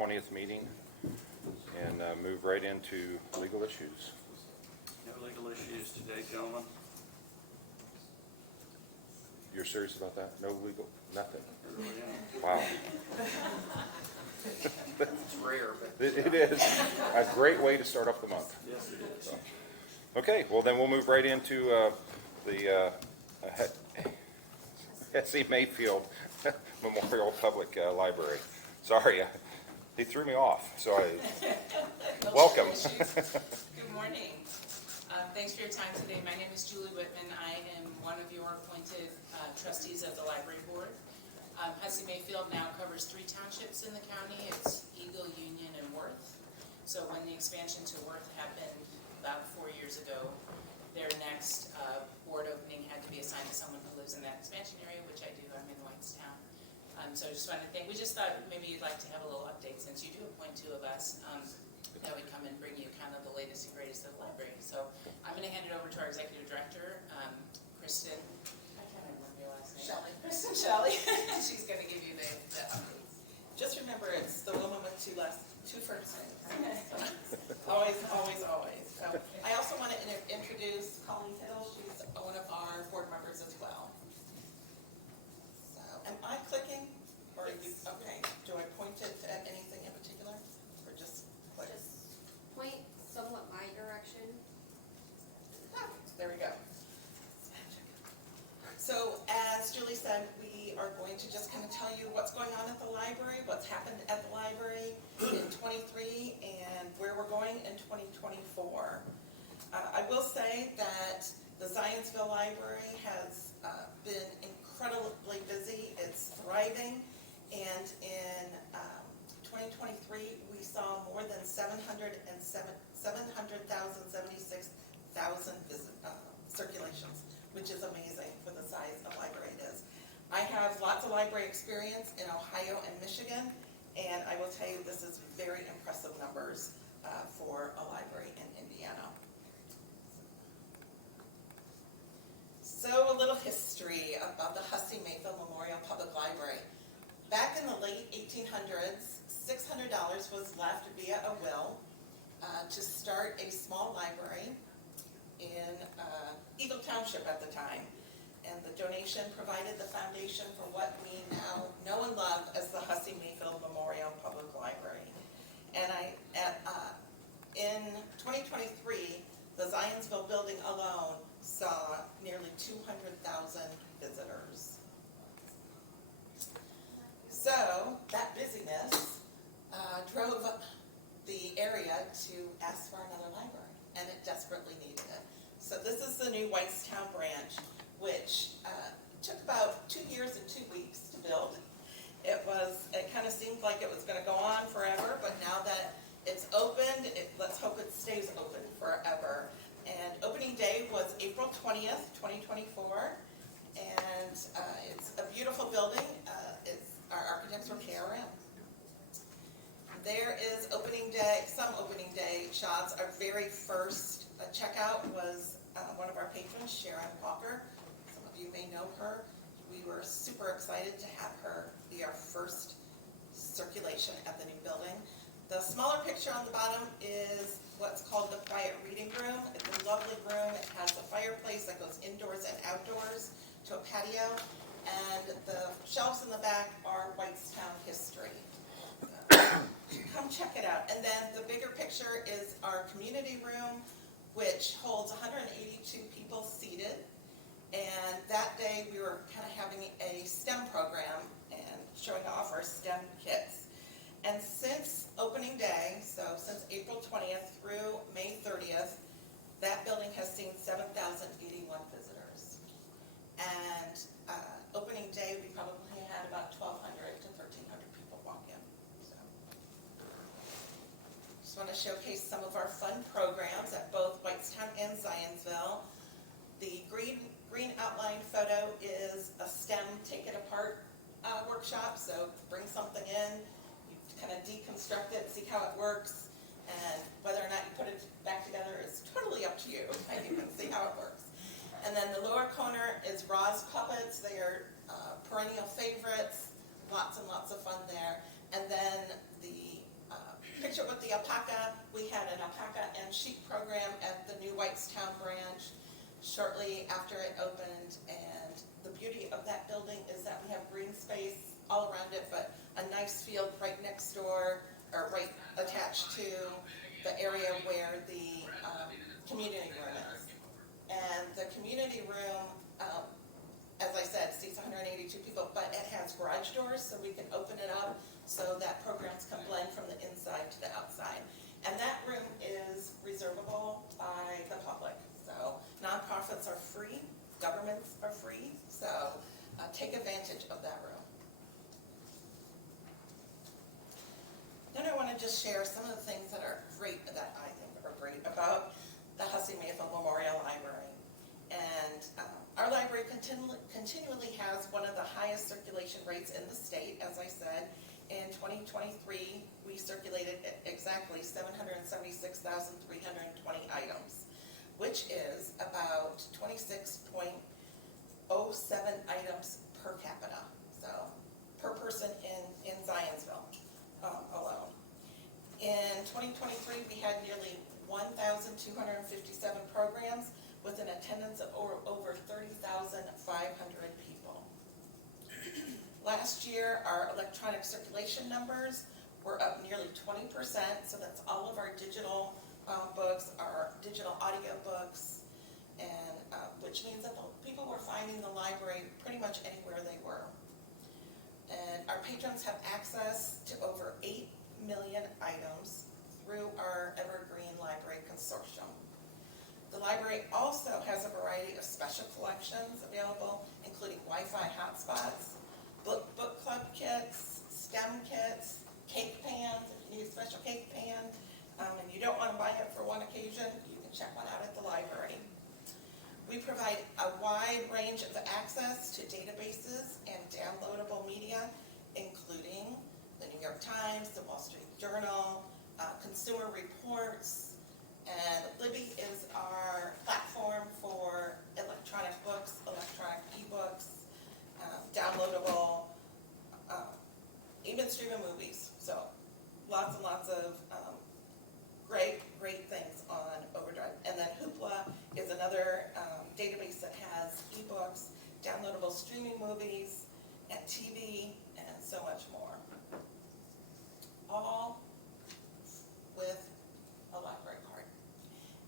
20th meeting and move right into legal issues. No legal issues today, gentlemen. You're serious about that? No legal, nothing? I really am. Wow. It's rare, but It is a great way to start off the month. yes, it is. Okay, well then we'll move right into the Hetzie Mayfield Memorial Public Library. Sorry, he threw me off, so welcome. Good morning. Thanks for your time today. My name is Julie Whitman. I am one of your appointed trustees of the library board. Hetzie Mayfield now covers 3 townships in the county. It's Eagle, Union, and Worth. So when the expansion to Worth happened about 4 years ago, their next board opening had to be assigned to someone who lives in that expansion area, which I do. I'm in Whitestown. So I just wanted to we just thought maybe you'd like to have a little update since you do appoint 2 of us. That would come and bring you kind of the latest and greatest of the library. So I'm going to hand it over to our executive director, Kristen. I can't remember your last name. Shelley. Kristen Shelley. She's going to give you the updates. Just remember, it's the woman with two first names. Always, always, always. So I also want to introduce Colleen Hill. She's one of our board members as well. So, am I clicking? Or are you, okay. Do I point it at anything in particular? Or just click? Just point somewhat my direction. There we go. So as Julie said, we are going to just kind of tell you what's going on at the library, what's happened at the library in 23, and where we're going in 2024. I will say that the Zionsville Library has been incredibly busy. It's thriving, and in 2023, we saw more than 776,000 circulations, which is amazing for the size of library it is. I have lots of library experience in Ohio and Michigan, and I will tell you this is very impressive numbers for a library in Indiana. So a little history about the Hetzie Mayfield Memorial Public Library. Back in the late 1800s, $600 was left via a will to start a small library in Eagle Township at the time. And the donation provided the foundation for what we now know and love as the Hetzie Mayfield Memorial Public Library. And in 2023, the Zionsville building alone saw nearly 200,000 visitors. So that busyness drove the area to ask for another library, and it desperately needed it. So this is the new Whitestown branch, which took about 2 years and 2 weeks to build. It kind of seemed like it was going to go on forever, but now that it's opened, let's hope it stays open forever. And opening day was April 20th, 2024, and it's a beautiful building. Our architects were KRM. There is opening day, some opening day shots. Our very first checkout was one of our patrons, Sharon Walker. Some of you may know her. We were super excited to have her be our first circulation at the new building. The smaller picture on the bottom is what's called the quiet reading room. It's a lovely room. It has a fireplace that goes indoors and outdoors to a patio. And the shelves in the back are Whitestown history. Come check it out. And then the bigger picture is our community room, which holds 182 people seated. And that day we were kind of having a STEM program and showing off our STEM kits. And since opening day, so since April 20th through May 30th, that building has seen 7,081 visitors. And opening day, we probably had about 1,200 to 1,300 people walk in. So, just want to showcase some of our fun programs at both Whitestown and Zionsville. The green outline photo is a STEM take it apart workshop. So bring something in, you kind of deconstruct it, see how it works, and whether or not you put it back together is totally up to you. You can see how it works. And then the lower corner is Roz puppets. They are perennial favorites. Lots and lots of fun there. And then the the alpaca, we had an alpaca and sheep program at the new Whitestown branch shortly after it opened. And the beauty of that building is that we have green space all around it, but a nice field right next door, or right attached to the area where the community room is. And the community room, as I said, seats 182 people, but it has garage doors, so we can open it up so that programs can blend from the inside to the outside. And that room is reservable by the public. So nonprofits are free, governments are free, so take advantage of that room. Then I want to just share some of the things that are great, that I think are great about the Hussey Mayfield Memorial Library. And our library continually has one of the highest circulation rates in the state. As I said, in 2023, we circulated exactly 776,320 items, which is about 26.07 items per capita, so per person in Zionsville alone. In 2023, we had nearly 1,257 programs with an attendance of over 30,500 people. Last year, our electronic circulation numbers were up nearly 20%, so that's all of our digital books, our digital audio books, and which means that people were finding the library pretty much anywhere they were. And our patrons have access to over 8 million items through our Evergreen Library Consortium. The library also has a variety of special collections available, including Wi-Fi hotspots, book club kits, STEM kits, cake pans, if you need a special cake pan, and you don't want to buy it for one occasion, you can check one out at the library. We provide a wide range of access to databases and downloadable media, including the New York Times, the Wall Street Journal, Consumer Reports, and Libby is our platform for electronic books, electronic ebooks, downloadable, even streaming movies. So lots and lots of great things on Overdrive. And then Hoopla is another database that has ebooks, downloadable streaming movies, and TV, and so much more. All with a library card.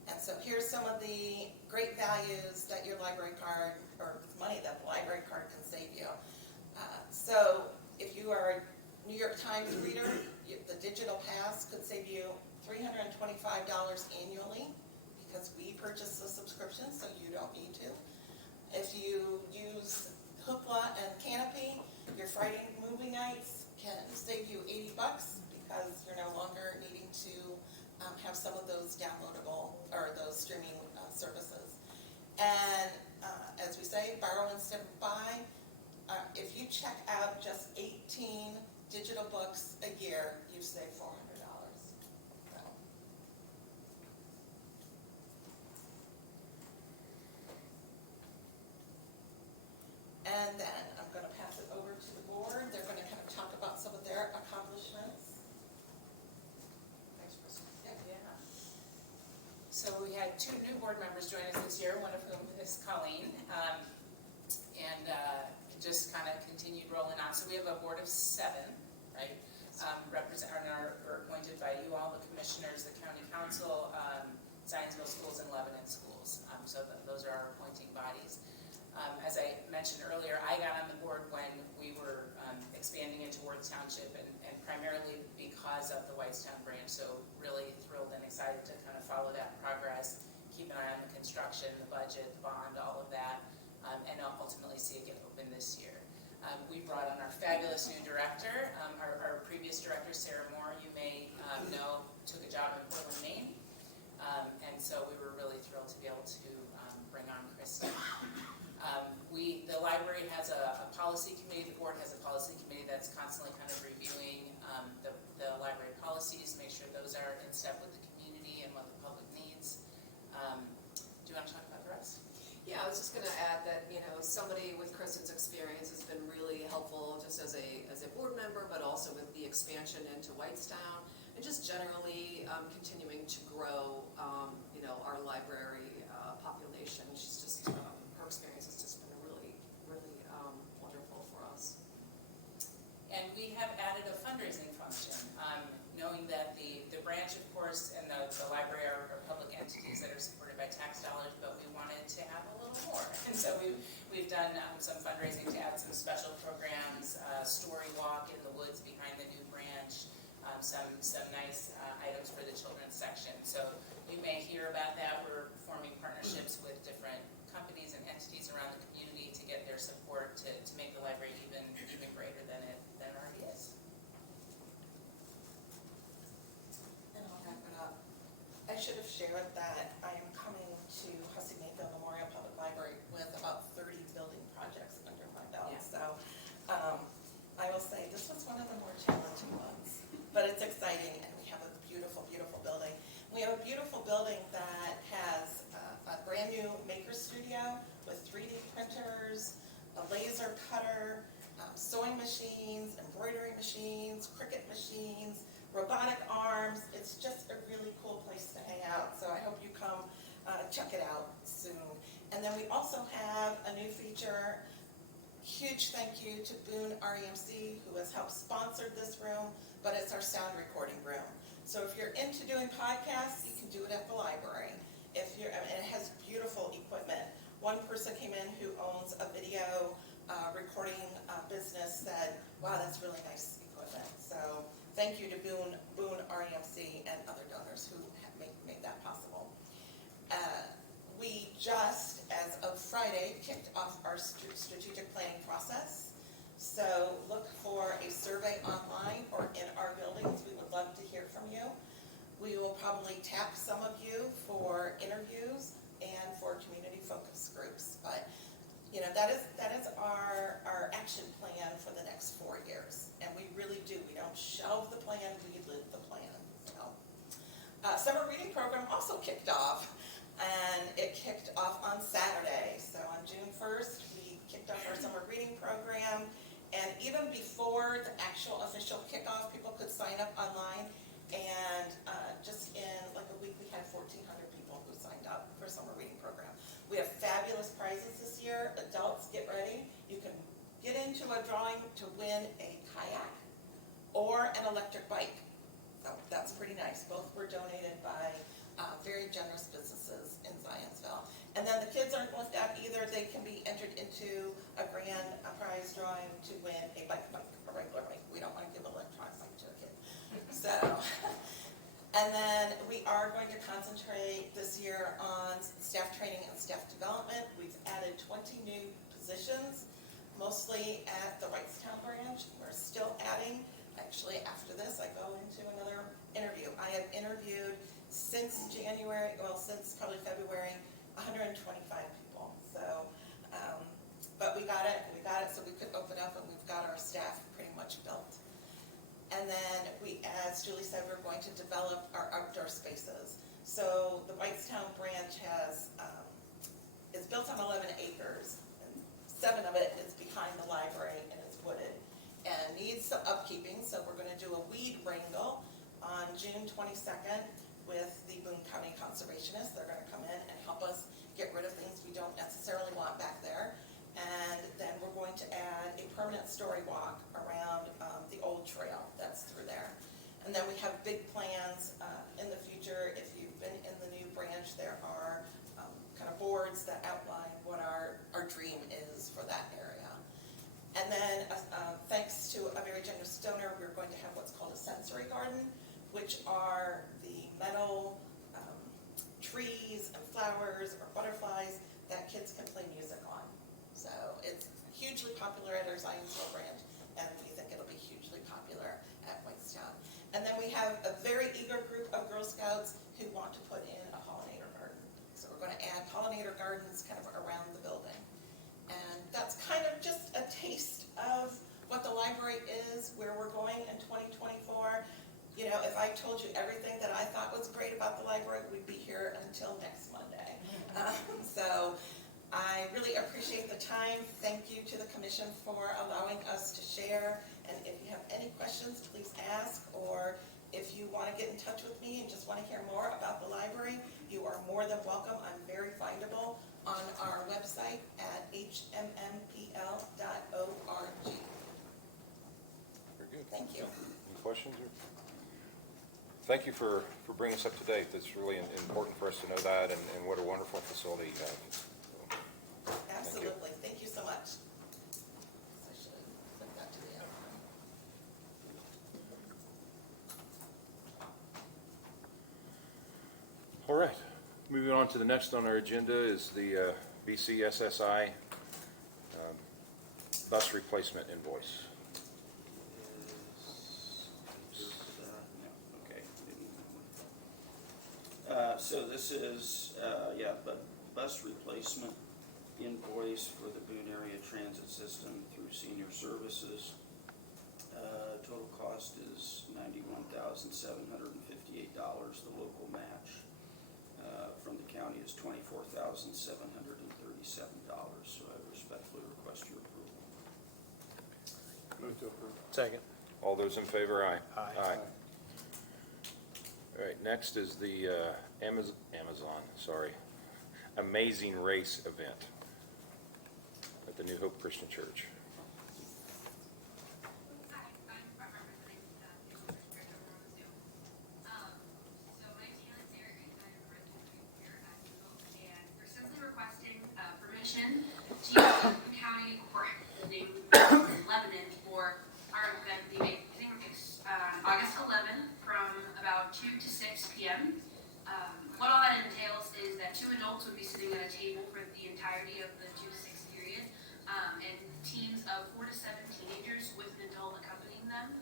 And so here's some of the great values that your library card, or money that the library card can save you. So if you are a New York Times reader, the digital pass could save you $325 annually because we purchase the subscription, so you don't need to. If you use Hoopla and Canopy, your Friday movie nights can save you $80 because you're no longer needing to have some of those downloadable or those streaming services. And as we say, borrow instead of buy. If you check out just 18 digital books a year, you save $400. So. And then I'm going to pass it over to the board. They're going to kind of talk about some of their accomplishments. Yeah. So we had 2 new board members join us this year, one of whom is Colleen, and just kind of continued rolling on. So we have a board of 7, right? Are appointed by you all, the commissioners, the county council, Zionsville schools, and Lebanon schools. So those are our appointing bodies. As I mentioned earlier, I got on the board when we were expanding into Worth Township, and primarily because of the Whitestown branch. So really thrilled and excited to kind of follow that progress, keep an eye on the construction, the budget, the bond, all of that, and ultimately see it get open this year. We brought on our fabulous new director. Our previous director, Sarah Moore, you may know, took a job in Portland, Maine. And so we were really thrilled to be able to bring on Kristen. The library has a policy committee, the board has a policy committee that's constantly kind of reviewing the library policies, make sure those are in step with the community and what the public needs. Do you want to talk about the rest? Yeah, I was just going to add that, somebody with Kristen's experience has been really helpful just as a board member, but also with the expansion into Whitestown. And and just generally continuing to grow, our library population. She's just, her experience has just been really, really wonderful for us. And we have added a fundraising function, knowing that the branch, of course, and the library are public entities that are supported by tax dollars, but we wanted to have a little more. And so we've done some fundraising to add some special programs, story walk in the woods behind the new branch, some nice items for the children's section. So you may hear about that. We're forming partnerships with different companies and entities around the community to get their support to make the library even greater than it already is. And I'll wrap it up. I should have shared that I am coming to Hussey Mayfield Memorial Public Library with about 30 building projects under my belt. Yeah. So I will say this was one of the more challenging ones, but it's exciting, and we have a beautiful, beautiful building. We have a beautiful building that has a brand new maker studio with 3D printers, a laser cutter, sewing machines, embroidery machines, Cricut machines, robotic arms. It's just a really cool place to hang out. So I hope you come check it out soon. And then we also have a new feature. Huge thank you to Boone REMC, who has helped sponsor this room, but it's our sound recording room. So if you're into doing podcasts, you can do it at the library. And it has beautiful equipment. One person came in who owns a video recording business, said, wow, that's really nice equipment. So thank you to Boone REMC and other donors who have made that possible. We just, as of Friday, kicked off our strategic planning process. So look for a survey online or in our buildings. We would love to hear from you. We will probably tap some of you for interviews and for community focus groups. But that is our action plan for the next 4 years. And we really do. We don't shelve the plan, we live the plan. So, summer reading program also kicked off. And it kicked off on Saturday. So on June 1st, we kicked off our summer reading program. And even before the actual official kickoff, people could sign up online. And just in like a week, we had 1,400 people who signed up for summer reading program. We have fabulous prizes this year. Adults, get ready. You can get into a drawing to win a kayak or an electric bike. So that's pretty nice. Both were donated by very generous businesses in Zionsville. And then the kids aren't left out either. They can be entered into a grand prize drawing to win a bike, a regular bike. We don't want to give an electronic bike to a kid. So, and then we are going to concentrate this year on staff training and staff development. We've added 20 new positions, mostly at the Wrightstown branch. We're still adding. Actually, after this, I go into another interview. I have interviewed since probably February, 125 people. So, but we got it so we could open up, and we've got our staff pretty much built. And then as Julie said, we're going to develop our outdoor spaces. So the Wrightstown branch is built on 11 acres, and 7 of it is behind the library, and it's wooded, and needs some upkeeping. So we're going to do a weed wrangle on June 22nd with the Boone County Conservationists. They're going to come in and help us get rid of things we don't necessarily want back there. And then we're going to add a permanent story walk around the old trail that's through there. And then we have big plans in the future. If you've been in the new branch, there are kind of boards that outline what our dream is for that area. And then thanks to a very generous donor, we're going to have what's called a sensory garden, which are the metal trees and flowers or butterflies that kids can play music on. So it's hugely popular at our Zionsville branch, and we think it'll be hugely popular at Whitestown. And then we have a very eager group of Girl Scouts who want to put in a pollinator garden. So we're going to add pollinator gardens kind of around the building. And that's kind of just a taste of what the library is, where we're going in 2024. You know, if I told you everything that I thought was great about the library, we'd be here until next Monday. So I really appreciate the time. Thank you to the commission for allowing us to share. And if you have any questions, please ask. Or if you want to get hear more about the library, you are more than welcome. I'm very findable on our website at hmmpl.org. Very good. Thank you. Any questions? Thank you for bringing us up to date. That's really important for us to know that, and what a wonderful facility you have. So, Absolutely. Thank you so much. I should have put that to the other one. all right. Moving on to the next on our agenda is the BCSSI bus replacement invoice. So this is, but bus replacement invoice for the Boone Area Transit System through Senior Services. Total cost is $91,758. The local match from the county is $24,737. So I respectfully request your approval. Move to approve. Second. All those in favor, aye. Aye. All right, next is the Amazing Race event at the New Hope Christian Church. Hi, I'm representing the New Church over on Zoom. So my name is Eric, and I'm a resident here at New Hope, and we're simply requesting permission to use the county court, the name in Lebanon, for our event, the Amazing Race, August 11th from about 2 to 6 p.m. What all that entails is that 2 adults would be sitting at a table for the entirety of the 2 to 6 period, and teams of 4 to 7 teenagers with an adult accompanying them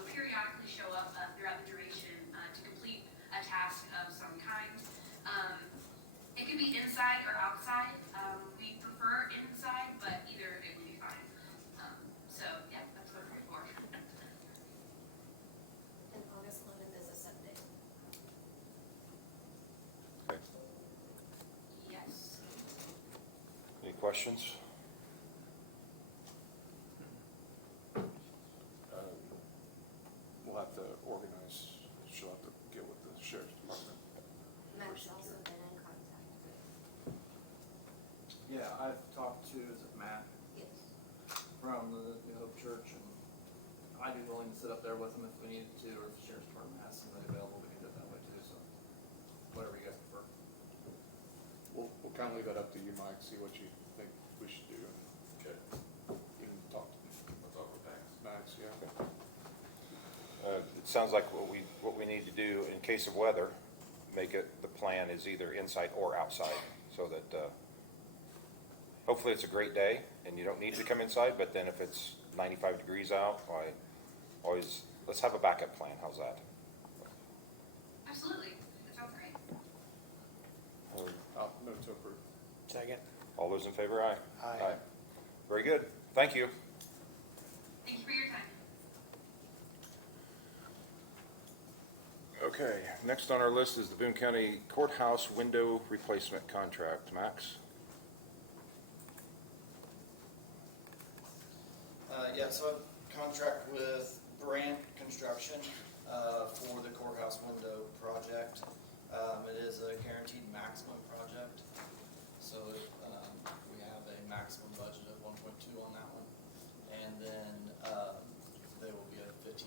will periodically show up throughout the duration to complete a task of some kind. It could be inside or outside. We prefer inside, but either it would be fine. So yeah, that's what we're here for. And August 11th is a Sunday. Okay. Yes. Any questions? We'll have to organize, she'll have to get with the sheriff's department. Matt's also been in contact with. Yeah, I've talked to, is it Matt Yes. from the New Hope Church, and I'd be willing to sit up there with him if we needed to, or if the sheriff's department has somebody available, we can do it that way too, so whatever you guys prefer. We'll kind of leave that up to you, Mike, see what you think we should do. Okay. You can talk to What's up with Max? Max, yeah. It sounds like what we need to do in case of weather, make it, the plan is either inside or outside, so that hopefully it's a great day and you don't need to come inside, but then if it's 95 degrees out, let's have a backup plan. How's that? Absolutely. That sounds great. I'll move to approve. Second. All those in favor, aye. Aye. Very good. Thank you. Thank you for your time. Okay, next on our list is the Boone County Courthouse window replacement contract. Max? So I contract with Brand Construction for the courthouse window project. It is a guaranteed maximum project, so we have a maximum budget of 1.2 on that one, and then there will be a 15%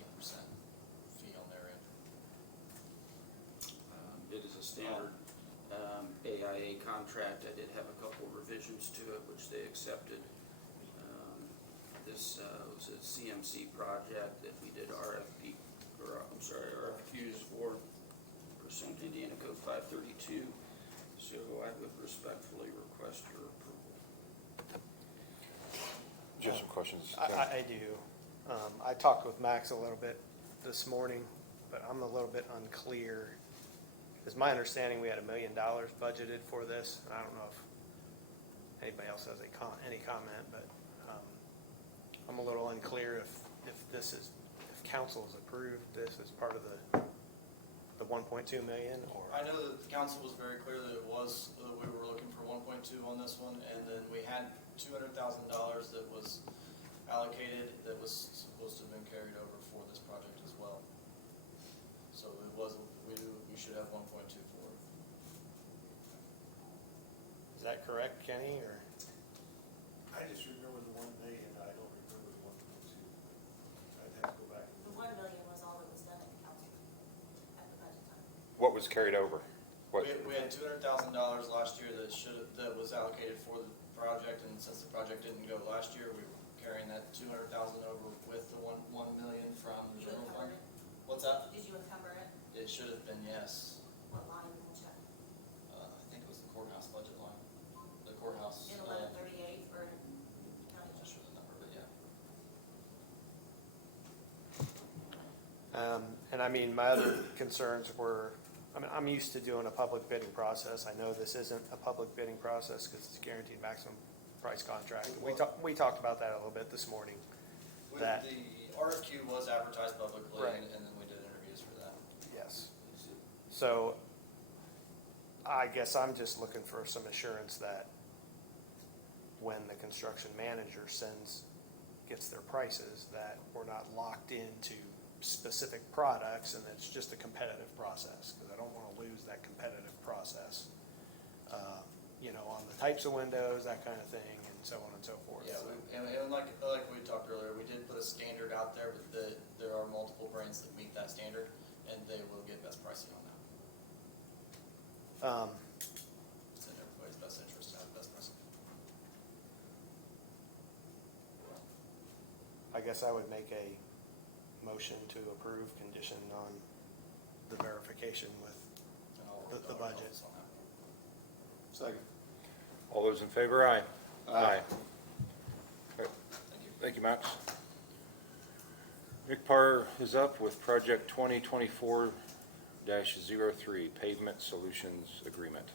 fee on their end. It is a standard AIA contract. I did have a couple revisions to it, which they accepted. This was a CMC project that we did RFQs for pursuant to Indiana Code 532. So I would respectfully request your approval. Do you have some questions? I do. I talked with Max a little bit this morning, but I'm a little bit unclear. It's my understanding we had $1 million budgeted for this. I don't know if anybody else has any comment, but I'm a little unclear if council has approved this as part of the 1.2 million, or. I know that the council was very clear that we were looking for 1.2 on this one, and then we had $200,000 that was allocated that was supposed to have been carried over for this project as well. So it was, we should have 1.24. Is that correct, Kenny, or? I just remember the 1 million, I don't remember the 1.2. I'd have to go back. The 1 million was all that was done at the council, at the budget time. What was carried over? What, We had $200,000 last year that was allocated for the project, and since the project didn't go last year, we were carrying that 200,000 over with the 1 million from the You general fund. encumbered it? What's that? Did you encumber it? It should have been, yes. What line in the check? I think it was the courthouse budget line. The courthouse. In 1138 or county? Not sure the number, but yeah. And I mean, my other concerns were, I mean, I'm used to doing a public bidding process. I know this isn't a public bidding process because it's a guaranteed maximum price contract. We talked about that a little bit this morning. That- The RFQ was advertised publicly, Right. and then we did interviews for that. Yes. So I guess I'm just looking for some assurance that when the construction manager gets their prices, that we're not locked into specific products and it's just a competitive process, because I don't want to lose that competitive process. On the types of windows, that kind of thing, and so on and so forth. Yeah, So- and like we talked earlier, we did put a standard out there, but there are multiple brands that meet that standard, and they will get best pricing on that. It's in everybody's best interest to have best pricing. I guess I would make a motion to approve condition on the verification with And I'll The work on our budget. office on that. Second. all those in favor, aye? Aye. Okay, Thank you. thank you, Max. Rick Parr is up with project 2024-03 Pavement Solutions Agreement.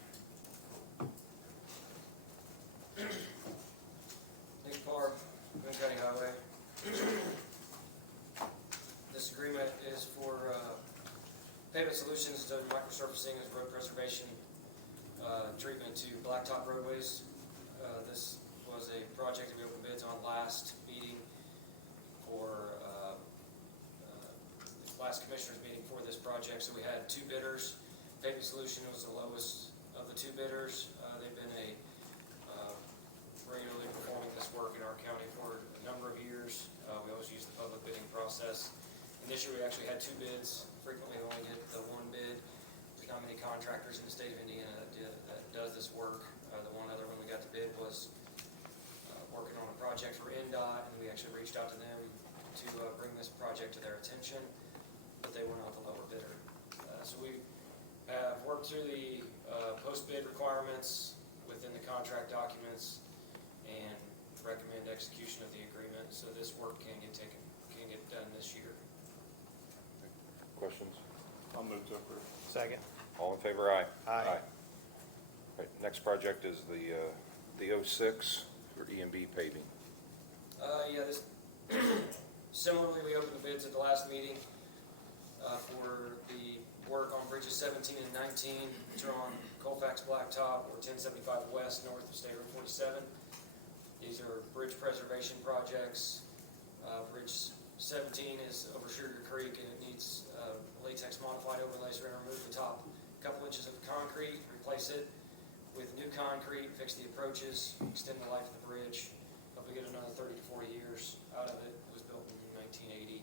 Nick Parr, Boone County Highway. This agreement is for pavement solutions to microsurfacing as road preservation treatment to blacktop roadways. This was a project that we opened bids on last meeting for the last commissioners meeting for this project. So we had 2 bidders. Pavement Solution was the lowest of the 2 bidders. They've been regularly performing this work in our county for a number of years. We always use the public bidding process. And this year we actually had 2 bids. Frequently we only get the 1 bid. There's not many contractors in the state of Indiana that does this work. The one other one we got the bid was working on a project for NDOT, and we actually reached out to them to bring this project to their attention, but they were not the lower bidder. So we have worked through the post-bid requirements within the contract documents and recommend execution of the agreement, so this work can get done this year. Questions? I'll move to approve. Second. All in favor, aye? Aye. Right, next project is the 06 for E&B paving. This, similarly, we opened the bids at the last meeting for the work on bridges 17 and 19, which are on Colfax Blacktop or 1075 West north of State Road 47. These are bridge preservation projects. Bridge 17 is over Sugar Creek, and it needs latex modified overlays. We're going to remove the top couple inches of concrete, replace it with new concrete, fix the approaches, extend the life of the bridge. Hopefully get another 30 to 40 years out of it. It was built in 1980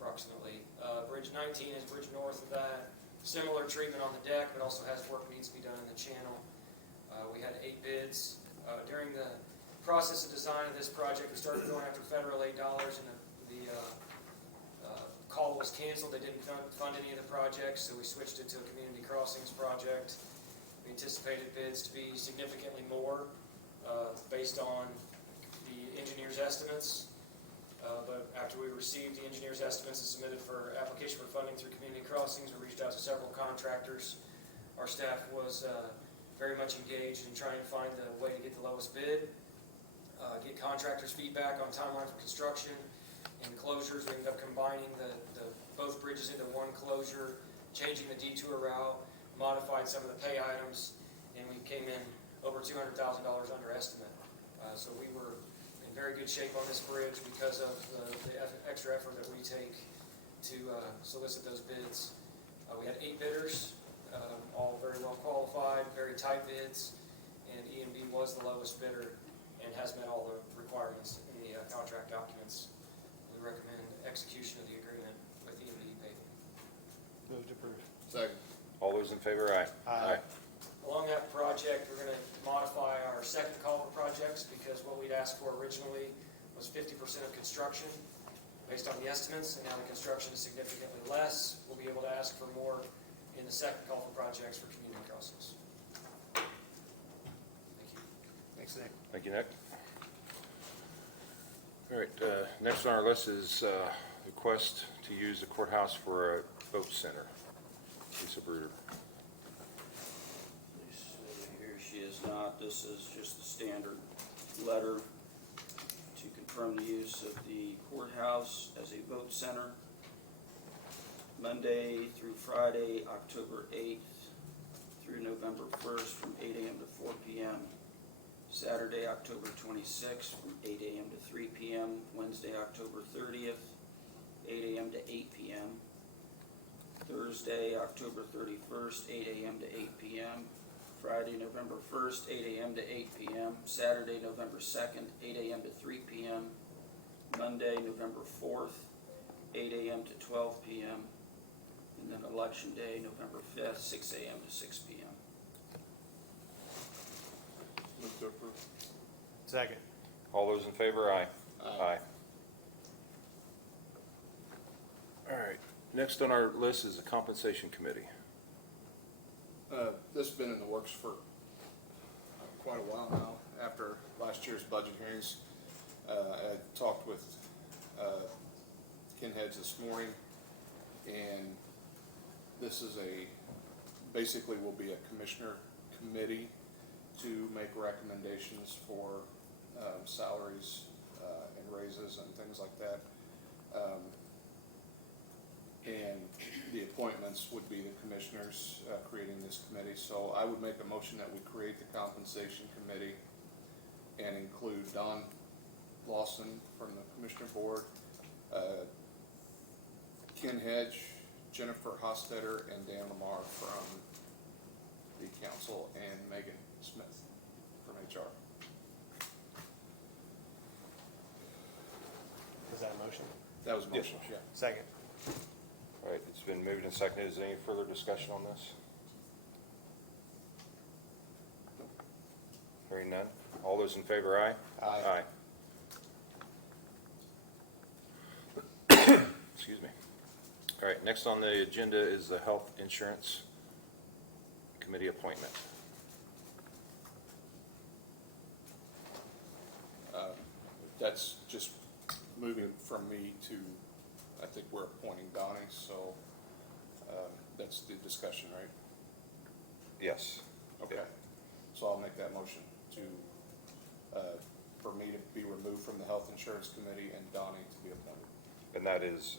approximately. Bridge 19 is bridge north of that. Similar treatment on the deck, but also has work needs to be done in the channel. We had 8 bids. During the process of design of this project, we started going after federal $8, and the call was canceled. They didn't fund any of the projects, so we switched it to a community crossings project. We anticipated bids to be significantly more based on the engineer's estimates. But after we received the engineer's estimates and submitted for application for funding through community crossings, we reached out to several contractors. Our staff was very much engaged in trying to find the way to get the lowest bid, get contractors' feedback on timeline for construction and closures. We ended up combining both bridges into one closure, changing the detour route, modified some of the pay items, and we came in over $200,000 under estimate. So we were in very good shape on this bridge because of the extra effort that we take to solicit those bids. We had 8 bidders, all very well qualified, very tight bids, and E&B was the lowest bidder and has met all the requirements in the contract documents. We recommend execution of the agreement with E&B paving. Move to approve. Second. All those in favor, aye. Aye. Along that project, we're going to modify our second culvert projects because what we'd asked for originally was 50% of construction based on the estimates, and now the construction is significantly less. We'll be able to ask for more in the second culvert projects for community crossings. Thank you. Thanks, Nick. Thank you, Nick. All right, next on our list is request to use the courthouse for a boat center. Lisa Bruder. Here she is not. This is just the standard letter to confirm the use of the courthouse as a vote center. Monday through Friday, October 8th through November 1st from 8 a.m. to 4 p.m. Saturday, October 26th from 8 a.m. to 3 p.m. Wednesday, October 30th, 8 a.m. to 8 p.m. Thursday, October 31st, 8 a.m. to 8 p.m. Friday, November 1st, 8 a.m. to 8 p.m. Saturday, November 2nd, 8 a.m. to 3 p.m. Monday, November 4th, 8 a.m. to 12 p.m. And then Election Day, November 5th, 6 a.m. to 6 p.m. Move to approve. Second. All those in favor, aye. Aye. All right, next on our list is the compensation committee. This has been in the works for quite a while now. After last year's budget hearings, I talked with Ken Hedge this morning, and this is basically will be a commissioner committee to make recommendations for salaries and raises and things like that. And the appointments would be the commissioners creating this committee. So I would make a motion that we create the compensation committee and include Don Lawson from the commissioner board, Ken Hedge, Jennifer Hostetter, and Dan Lamar from the council, and Megan Smith from HR. Is that a motion? That was a motion, Yes. yeah. Second. All right, it's been moved and seconded. Is there any further discussion on this? Hearing none. All those in favor, aye? Aye. Excuse me. All right, next on the agenda is the health insurance committee appointment. That's just moving from me to, I think we're appointing Donnie, so that's the discussion, right? Yes. Okay. So I'll make that motion to, for me to be removed from the health insurance committee and Donnie to be appointed. And that is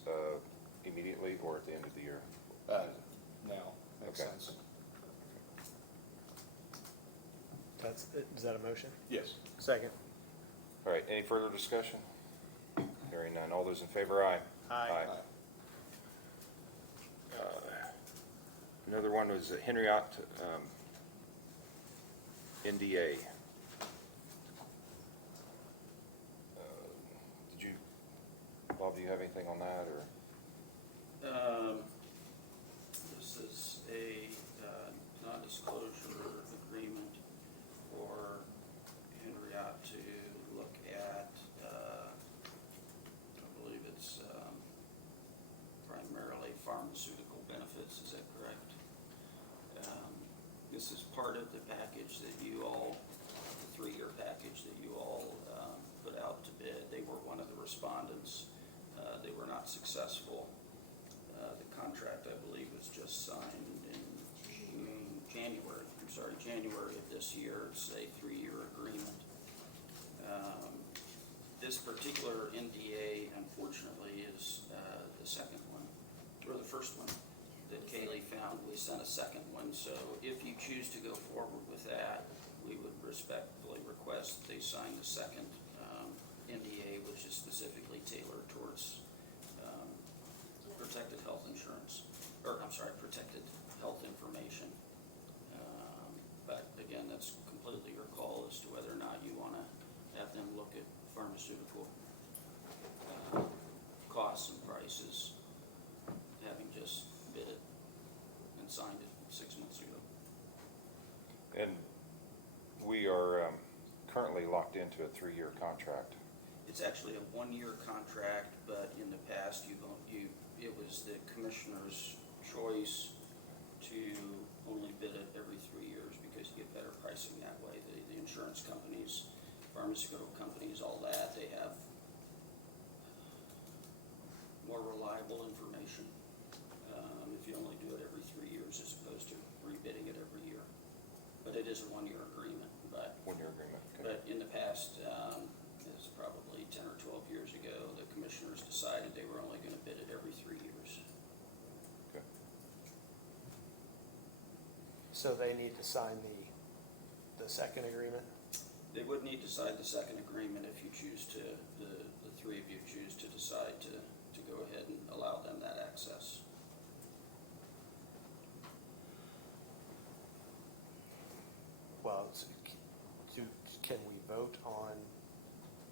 immediately or at the end of the year? Now, makes Okay. sense. Is that a motion? Yes. Second. All right, any further discussion? Hearing none. All those in favor, aye? Aye. Another one was Henriette NDA. Did you, Bob, do you have anything on that, or? This is a non-disclosure agreement for Henriette to look at, I believe it's primarily pharmaceutical benefits, is that correct? This is part of the package that you all, the three-year package that you all put out to bid. They were one of the respondents. They were not successful. The contract, I believe, was just signed in January of this year. It's a 3-year agreement. This particular NDA, unfortunately, is the second one, or the first one that Kaylee found. We sent a second one, so if you choose to go forward with that, we would respectfully request that they sign the second NDA, which is specifically tailored towards protected health insurance. protected health information. But again, that's completely your call as to whether or not you wanna have them look at pharmaceutical costs and prices, having just bid it and signed it 6 months ago. And we are currently locked into a 3-year contract. It's actually a 1-year contract, but in the past, it was the commissioner's choice to only bid it every 3 years because you get better pricing that way. The insurance companies, pharmaceutical companies, all that, they have more reliable information if you only do it every 3 years as opposed to rebidding it every year. But it is a 1-year agreement, but 1-year agreement. Okay. in the past, it's probably 10 or 12 years ago, the commissioners decided they were only gonna bid it every 3 years. Okay. So they need to sign the second agreement? They would need to sign the second agreement if you choose to, the three of you choose to decide to go ahead and allow them that access. Well, can we vote on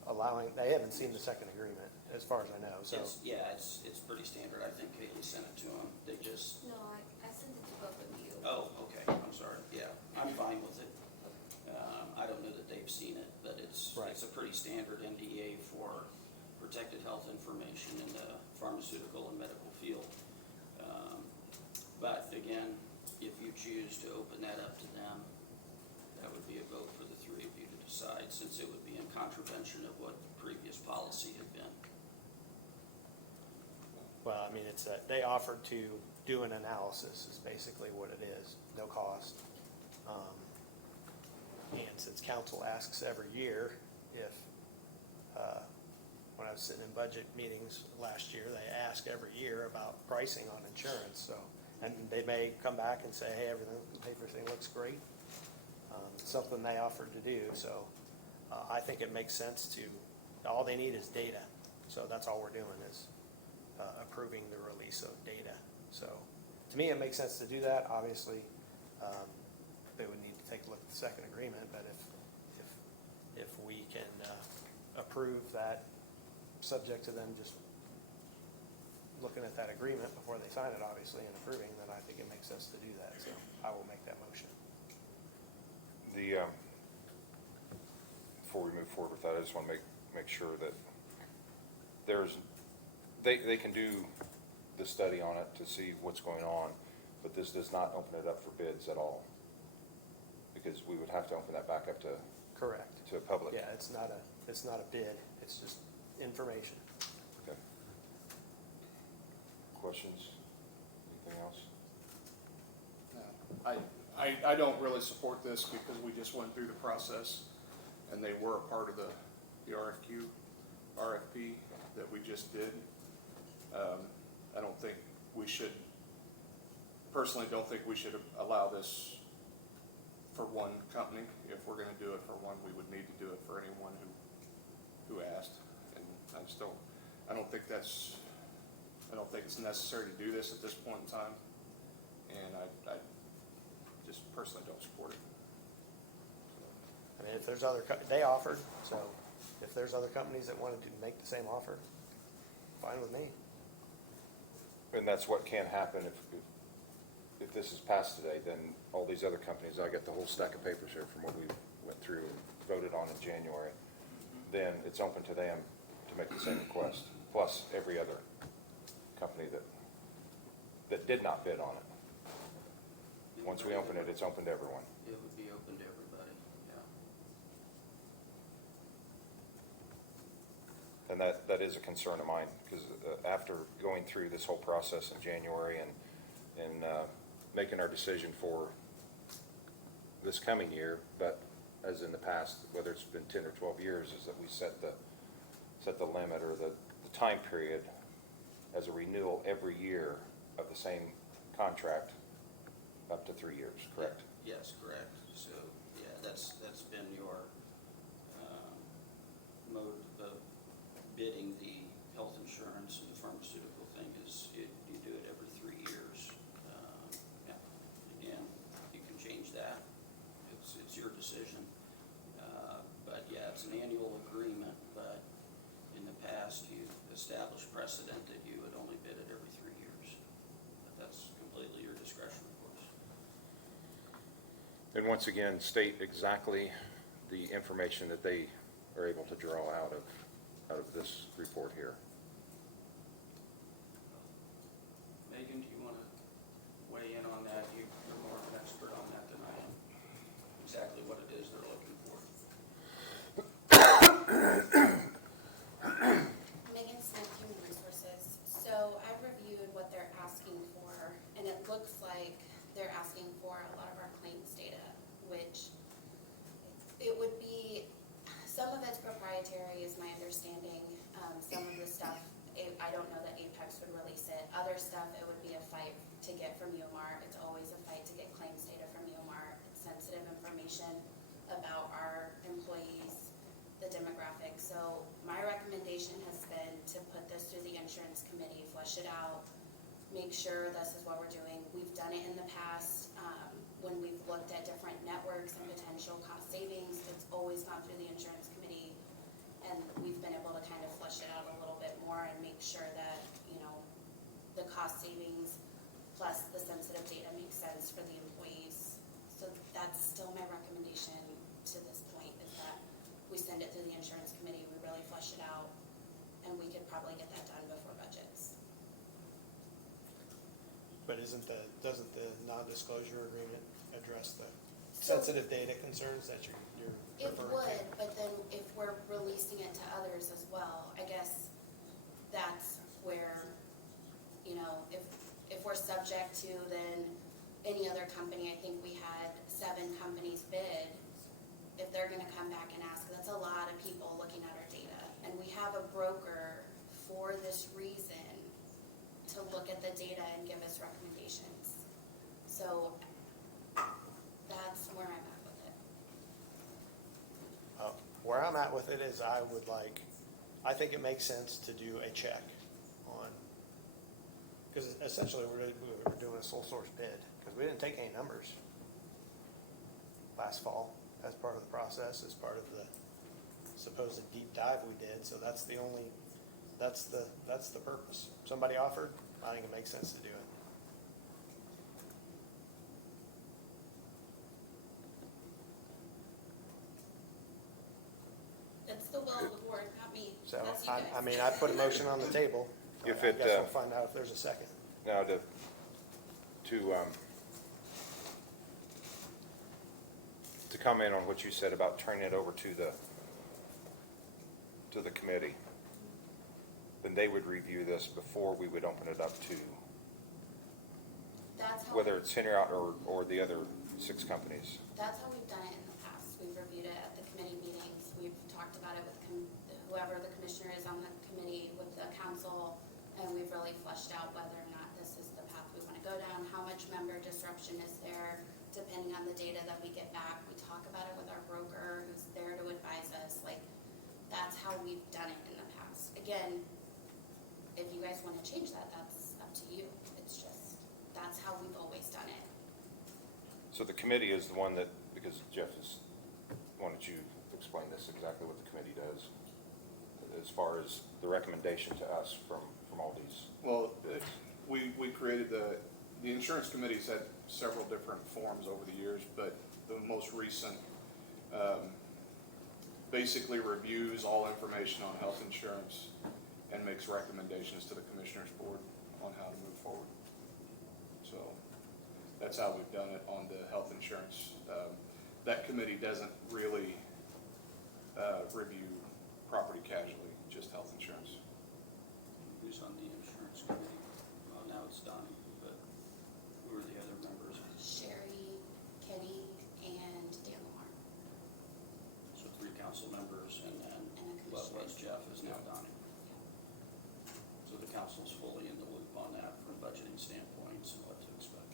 allowing, they haven't seen the second agreement, as far as I know, so. It's pretty standard. I think Kaylee sent it to them. They just, No, I sent it to both of you. oh, okay, I'm sorry. Yeah, I'm fine with it. I don't know that they've seen it, but it's Right. a pretty standard NDA for protected health information in the pharmaceutical and medical field. But again, if you choose to open that up to them, that would be a vote for the three of you to decide, since it would be in contravention of what the previous policy had been. Well, I mean, it's that, they offered to do an analysis is basically what it is, no cost. And since council asks every year if, when I was sitting in budget meetings last year, they ask every year about pricing on insurance, so. And they may come back and say, hey, everything looks great. It's something they offered to do, so I think it makes sense to, all they need is data. So that's all we're doing is approving the release of data. So to me, it makes sense to do that. Obviously, they would need to take a look at the second agreement, but if we can approve that, subject to them just looking at that agreement before they sign it, obviously, and approving, then I think it makes sense to do that. So I will make that motion. Before we move forward with that, I just want to make sure that they can do the study on it to see what's going on, but this does not open it up for bids at all. Because we would have to open that back up to Correct. a public. Yeah, it's not a bid, it's just information. Okay. Questions? Anything else? No. I don't really support this because we just went through the process and they were a part of the RFP that we just did. I don't think we should, personally don't think we should allow this for one company. If we're gonna do it for one, we would need to do it for anyone who asked. And I don't think it's necessary to do this at this point in time. And I just personally don't support it. I mean, if there's other, they offered, so if there's other companies that wanted to make the same offer, fine with me. And that's what can happen if this is passed today, then all these other companies, I got the whole stack of papers here from what we went through and voted on in January, then it's open to them to make the same request, plus every other company that did not bid on it. Once we open it, it's open to everyone. It would be open to everybody, yeah. And that is a concern of mine, because after going through this whole process in January and making our decision for this coming year, but as in the past, whether it's been 10 or 12 years, is that we set the limit or the time period as a renewal every year of the same contract up to 3 years, correct? Yes, correct. So, yeah, that's been your mode of bidding the health insurance and the pharmaceutical thing is you do it every 3 years. And once again, state exactly the information that they are able to draw out of this report here. Megan, do you want to weigh in on that? You're more of an expert on that than I am. Exactly what it is they're looking for. Megan Smith, Human Resources. So I've reviewed what they're asking for, and it looks like they're asking for a lot of our claims data, which it would be, some of it's proprietary is my understanding. Some of the stuff, I don't know that Apex would release it. Other stuff, it would be a fight to get from UMR. It's always a fight to get claims data from UMR. It's sensitive information about our employees, the demographics. So my recommendation has been to put this through the insurance committee, flush it out, make sure this is what we're doing. We've done it in the past when we've looked at different networks and potential cost savings. It's always gone through the insurance committee, and we've been able to kind of flush it out a little bit more and make sure that, you know, the cost savings plus the sensitive data makes sense for the employees. So that's still my recommendation to this point, is that we send it through the insurance committee, we really flush it out, and we could probably get that done before budgets. But doesn't the non-disclosure agreement address the So- sensitive data concerns that you're It referring would, to? but then if we're releasing it to others as well, I guess that's where, you know, if we're subject to then any other company, I think we had 7 companies bid. If they're gonna come back and ask, that's a lot of people looking at our data. And we have a broker for this reason, to look at the data and give us recommendations. So that's where I'm at with it. Where I'm at with it is I think it makes sense to do a check on, because essentially we're doing a sole source bid, because we didn't take any numbers last fall as part of the process, as part of the supposed deep dive we did, so that's the purpose. Somebody offered, I think it makes sense to do it. It's the will of the board, not me. So, That's you guys. I mean, I put a motion on the table. If I it, guess we'll find out if there's a second. Now, to comment on what you said about turning it over to the committee, then they would review this before we would open it up to, That's how, whether it's Henry Out or the other 6 companies. that's how we've done it in the past. We've reviewed it at the committee meetings. We've talked about it with whoever the commissioner is on the committee, with the council, and we've really fleshed out whether or not this is the path we want to go down, how much member disruption is there, depending on the data that we get back. We talk about it with our broker who's there to advise us. Like, that's how we've done it in the past. Again, if you guys want to change that, that's up to you. It's just, that's how we've always done it. So the committee is the one that, because Jeff why don't you explain this, exactly what the committee does, as far as the recommendation to us from all these Well, bids? we created the insurance committee's had several different forms over the years, but the most recent basically reviews all information on health insurance and makes recommendations to the commissioners board on how to move forward. So that's how we've done it on the health insurance. That committee doesn't really review property casualty, just health insurance. Who's on the insurance committee? Well, now it's Donnie, but who are the other members? Sherry, Kenny, and Dan Lamar. So 3 council members, and then And a what commissioner. was Jeff is now Donnie. So the council's fully in the loop on that from budgeting standpoints and what to expect.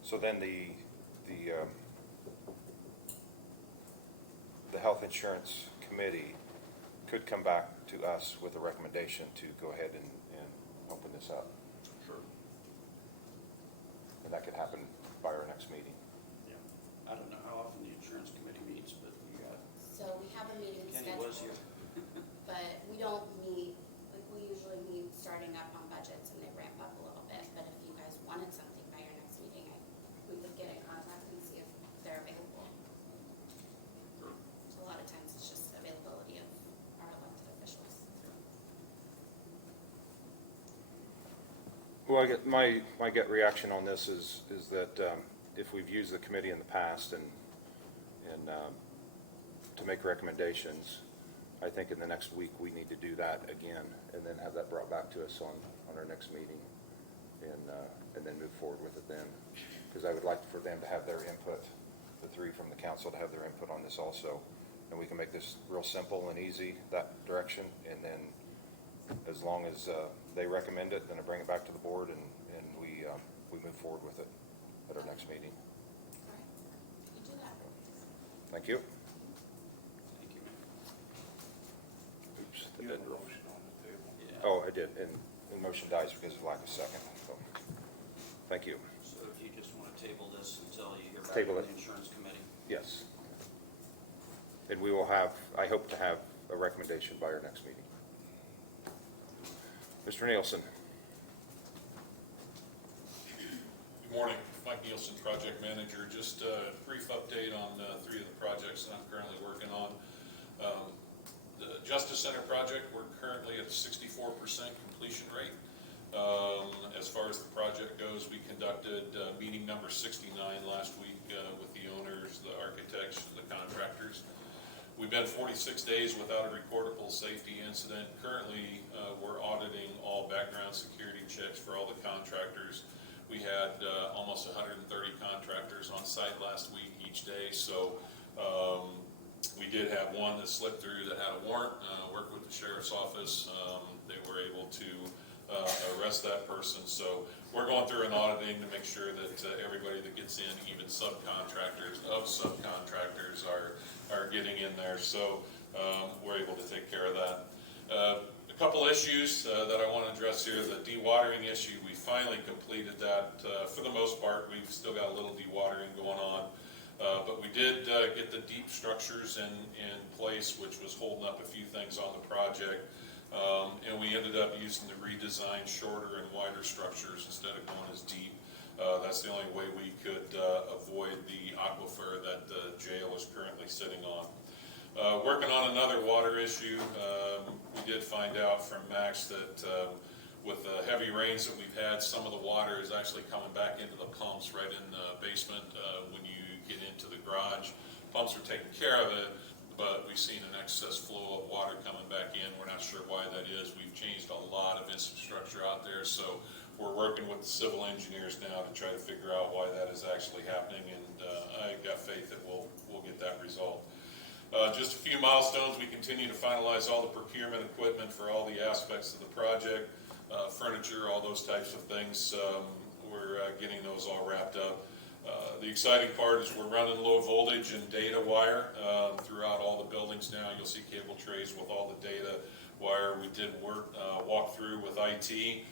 So then the health insurance committee could come back to us with a recommendation to go ahead and open this up. Sure. And that could happen by our next meeting. Yeah. I don't know how often the insurance committee meets, but we got, So we have a meeting Kenny scheduled. was here. But we don't meet, like, we usually meet starting up on budgets and they ramp up a little bit. But if you guys wanted something by your next meeting, I Well, my gut reaction on this is that if we've used the committee in the past and to make recommendations, I think in the next week we need to do that again and then have that brought back to us on our next meeting and then move forward with it then. Because I would like for them to have their input, the three from the council to have their input on this also. And we can make this real simple and easy that direction, and then as long as they recommend it, then I bring it back to the board and we move forward with it at our next meeting. All right, you do that. Thank you. Thank you. Oops. You have a motion on the table. Yeah. Oh, I did, and the motion dies because of lack of second, so, thank you. So if you just want to table this until you hear back Table from it. the insurance committee. Yes. And we will have, I hope to have a recommendation by our next meeting. Mr. Nielsen. Good morning, Mike Nielsen, Project Manager. Just a brief update on 3 of the projects that I'm currently working on. The Justice Center project, we're currently at a 64% completion rate. As far as the project goes, we conducted meeting number 69 last week with the owners, the architects, the contractors. We've been 46 days without a recordable safety incident. Currently, we're auditing all background security checks for all the contractors. We had almost 130 contractors on site last week each day, so we did have one that slipped through that had a warrant. Worked with the sheriff's office. They were able to arrest that person. So we're going through an auditing to make sure that everybody that gets in, even subcontractors of subcontractors, are getting in there. So we're able to take care of that. A couple issues that I want to address here. The dewatering issue, we finally completed that. For the most part, we've still got a little dewatering going on. But we did get the deep structures in place, which was holding up a few things on the project. And we ended up using the redesigned shorter and wider structures instead of going as deep. That's the only way we could avoid the aquifer that the jail is currently sitting on. Working on another water issue, we did find out from Max that with the heavy rains that we've had, some of the water is actually coming back into the pumps right in the basement when you get into the garage. Pumps are taking care of it, but we've seen an excess flow of water coming back in. We're not sure why that is. We've changed a lot of infrastructure out there, so we're working with the civil engineers now to try to figure out why that is actually happening, and I got faith that we'll get that resolved. Just a few milestones. We continue to finalize all the procurement equipment for all the aspects of the project, furniture, all those types of things. We're getting those all wrapped up. The exciting part is we're running low voltage and data wire throughout all the buildings now. You'll see cable trays with all the data wire. We did walk through with IT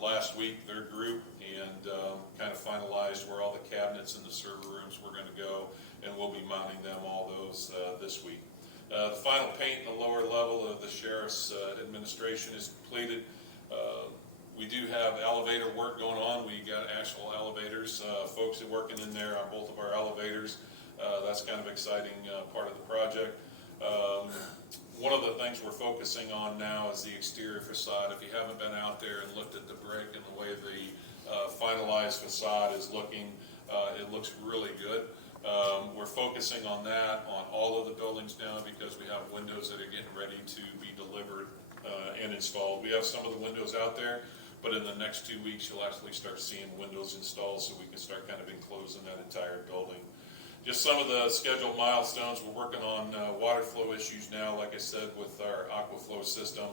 last week, their group, and kind of finalized where all the cabinets and the server rooms were going to go, and we'll be mounting them, all those, this week. The final paint in the lower level of the sheriff's administration is completed. We do have elevator work going on. We got actual elevators, folks are working in there on both of our elevators. That's kind of exciting part of the project. One of the things we're focusing on now is the exterior facade. If you haven't been out there and looked at the brick and the way the finalized facade is looking, it looks really good. We're focusing on that on all of the buildings now because we have windows that are getting ready to be delivered and installed. We have some of the windows out there, but in the next 2 weeks you'll actually start seeing windows installed so we can start kind of enclosing that entire building. Just some of the scheduled milestones. We're working on water flow issues now, like I said, with our aquaflow system.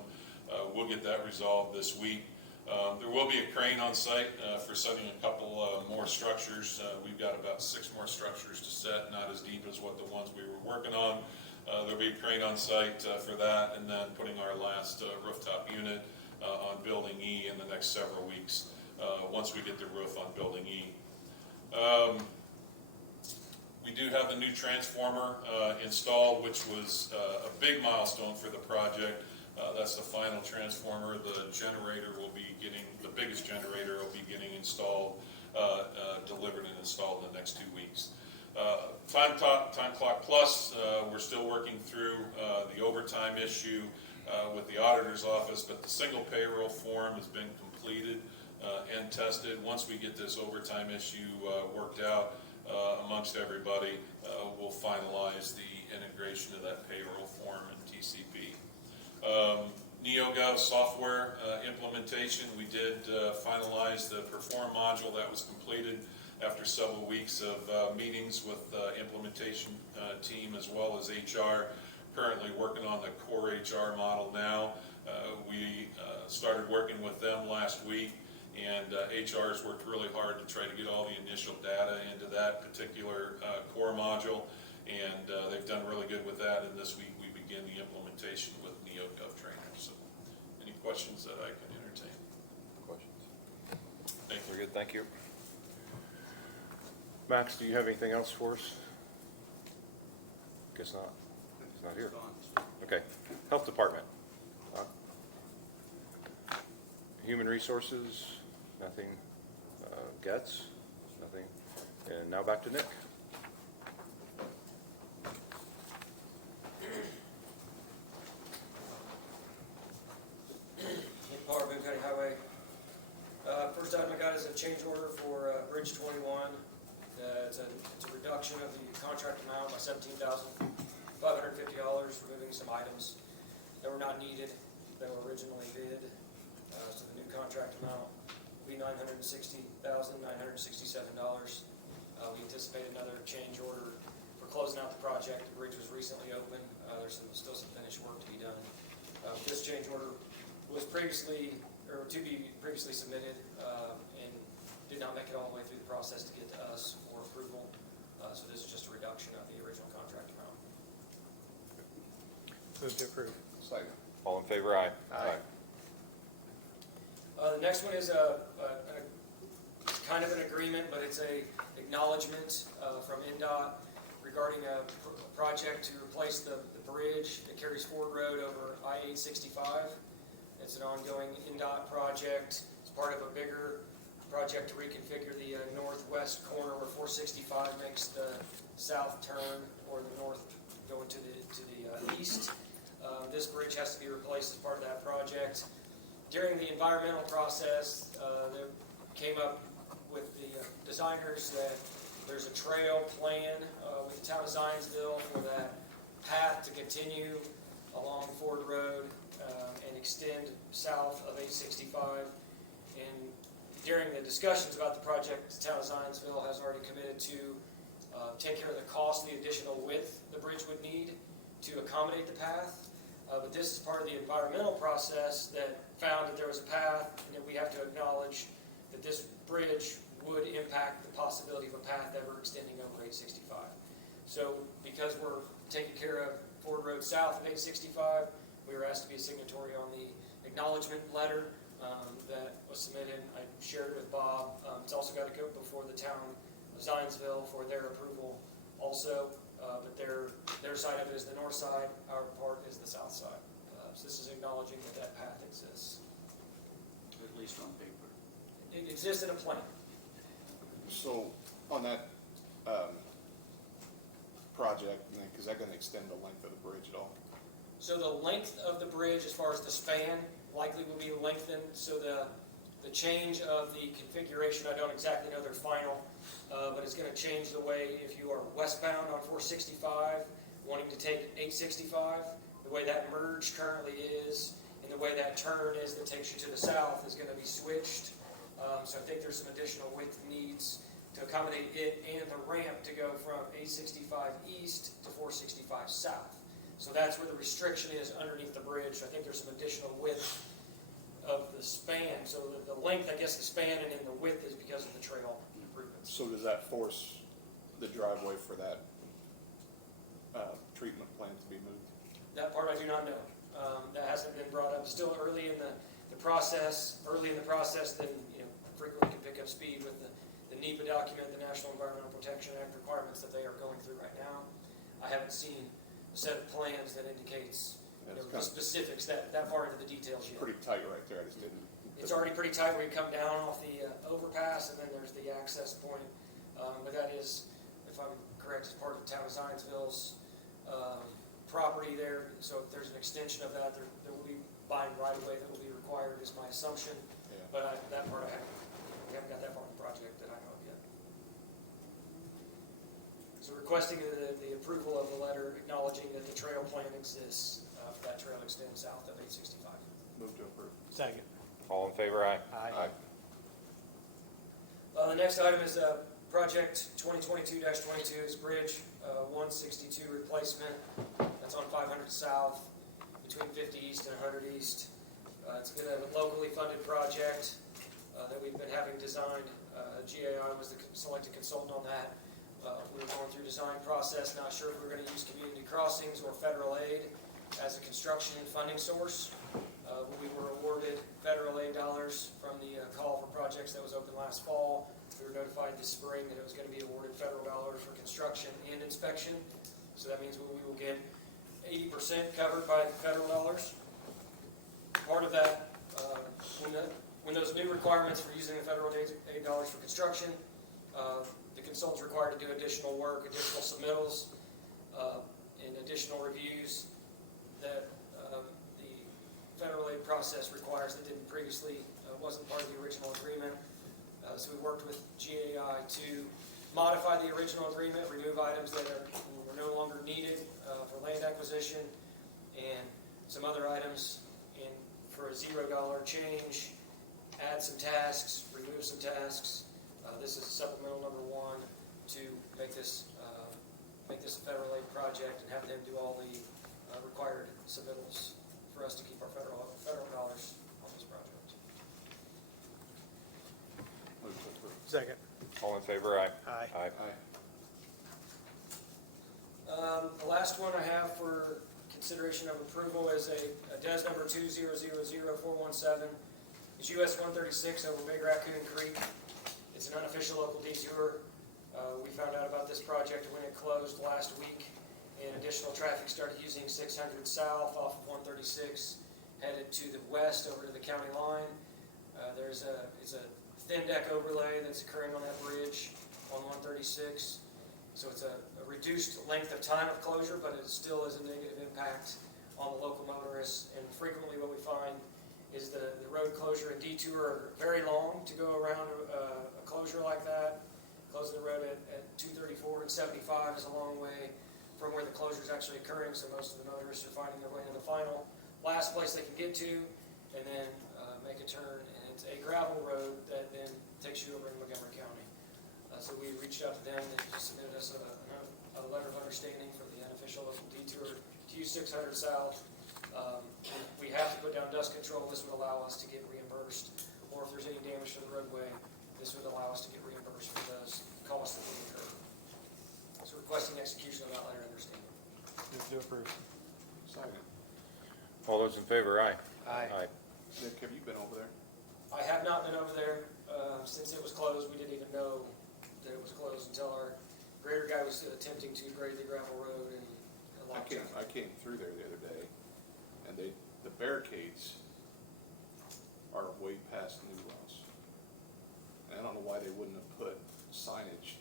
We'll get that resolved this week. There will be a crane on site for setting a couple more structures. We've got about 6 more structures to set, not as deep as what the ones we were working on. There'll be a crane on site for that, and then putting our last rooftop unit on Building E in the next several weeks once we get the roof on Building E. We do have the new transformer installed, which was a big milestone for the project. That's the final transformer. The generator will be getting, the biggest generator will be getting installed, delivered and installed in the next 2 weeks. Time Clock Plus, we're still working through the overtime issue with the auditor's office, but the single payroll form has been completed and tested. Once we get this overtime issue worked out amongst everybody, we'll finalize the integration of that payroll form in TCP. NeoGov software implementation, we did finalize the Perform module. That was completed after several weeks of meetings with the implementation team as well as HR. Currently working on the core HR model now. We started working with them last week, and HR has worked really hard to try to get all the initial data into that particular core module, and they've done really good with that, and this week we begin the implementation with NeoGov trainers. So any questions that I can entertain? Questions? Thank you. Very good, thank you. Max, do you have anything else for us? Guess not. He's not here. Gone. Okay, Health Department. Human Resources, nothing. Gets, nothing. And now back to Nick. Nick Power, Boone County Highway. First item I got is a change order for Bridge 21. It's a reduction of the contract amount by $17,550, removing some items that were not needed, that were originally bid. So the new contract amount will be $960,967. We anticipate another change order for closing out the project. The bridge was recently open. There's still some finished work to be done. This change order was previously, or to be previously submitted, and did not make it all the way through the process to get to us for approval. So this is just a reduction of the original contract amount. Move to approve. Second. All in favor, aye. Aye. The next one is a kind of an agreement, but it's a acknowledgement from NDOT regarding a project to replace the bridge that carries Ford Road over I-865. It's an ongoing NDOT project. It's part of a bigger project to reconfigure the northwest corner where 465 makes the south turn, or the north going to the east. This bridge has to be replaced as part of that project. During the environmental process, they came up with the designers that there's a trail plan with the town of Zionsville for that path to continue along Ford Road and extend south of 865. And during the discussions about the project, the town of Zionsville has already committed to take care of the cost of the additional width the bridge would need to accommodate the path. But this is part of the environmental process that found that there was a path, and that we have to acknowledge that this bridge would impact the possibility of a path ever extending over 865. So because we're taking care of Ford Road south of 865, we were asked to be a signatory on the acknowledgement letter that was submitted. I shared it with Bob. It's also got to go before the town of Zionsville for their approval also. But their side of it is the north side, our part is the south side. So this is acknowledging that path exists. At least on paper. It exists in a plan. So on that project, is that going to extend the length of the bridge at all? So the length of the bridge, as far as the span, likely will be lengthened. So the change of the configuration, I don't exactly know their final, but it's going to change the way, if you are westbound on 465, wanting to take 865, the way that merge currently is, and the way that turn is that takes you to the south is going to be switched. So I think there's some additional width needs to accommodate it and the ramp to go from 865 east to 465 south. So that's where the restriction is underneath the bridge. So I think there's some additional width of the span. So the length, I guess the span, and then the width is because of the trail improvements. So does that force the driveway for that treatment plant to be moved? That part I do not know. That hasn't been brought up. Still early in the process. Early in the process, then frequently can pick up speed with the NEPA document, the National Environmental Protection Act requirements that they are going through right now. I haven't seen a set of plans that indicates the specifics that far into the details yet. Pretty tight right there. I just didn't. It's already pretty tight where you come down off the overpass, and then there's the access point. But that is, if I'm correct, is part of the town of Zionsville's property there. So if there's an extension of that, there will be buying right away that will be required, is my assumption. Yeah. But that part I haven't So requesting the approval of the letter acknowledging that the trail plan exists for that trail extend south of 865. Move to approve. Second. All in favor, aye? Aye. The next item is project 2022-22 is Bridge 162 replacement. That's on 500 South between 50 East and 100 East. It's been a locally funded project that we've been having designed. GAI was the selected consultant on that. We were going through design process, not sure if we were going to use community crossings or federal aid as a construction and funding source. We were awarded federal aid dollars from the call for projects that was open last fall. We were notified this spring that it was going to be awarded federal dollars for construction and inspection. So that means we will get 80% covered by federal dollars. Part of that, when those new requirements for using the federal aid dollars for construction, the consultant's required to do additional work, additional submittals, and additional reviews that the federal aid process requires that didn't previously, wasn't part of the original agreement. So we worked with GAI to modify the original agreement, remove items that were no longer needed for land acquisition, and some other items for a $0 change, add some tasks, remove some tasks. This is supplemental number 1 to make this a federal aid project and have them do all the required submittals for us to keep our federal dollars on this project. Move to approve. Second. All in favor, aye? Aye. Aye. The last one I have for consideration of approval is a DES number 2000417. It's US 136 over Big Raccoon Creek. It's an unofficial local detour. We found out about this project when it closed last week, and additional traffic started using 600 south off of 136, headed to the west over to the county line. It's a thin deck overlay that's occurring on that bridge on 136. So it's a reduced length of time of closure, but it still is a negative impact on the local motorists. And frequently what we find is the road closure and detour are very long to go around a closure like that. Closing the road at 234 and 75 is a long way from where the closure is actually occurring, so most of the motorists are finding their way to the last place they can get to, and then make a turn. And it's a gravel road that then takes you over in Montgomery County. So we reached out to them, they just submitted us a letter of understanding for the unofficial detour to use 600 south. We have to put down dust control. This would allow us to get reimbursed, or if there's any damage to the roadway, this would allow us to get reimbursed for those costs that we incur. So requesting execution of that letter of understanding. Move to approve. Second. All those in favor, aye? Aye. Nick, have you been over there? I have not been over there since it was closed. We didn't even know that it was closed until our grader guy was attempting to grade the gravel road and a lot of traffic. I came through there the other day, and the barricades are way past New Ross. And I don't know why they wouldn't have put signage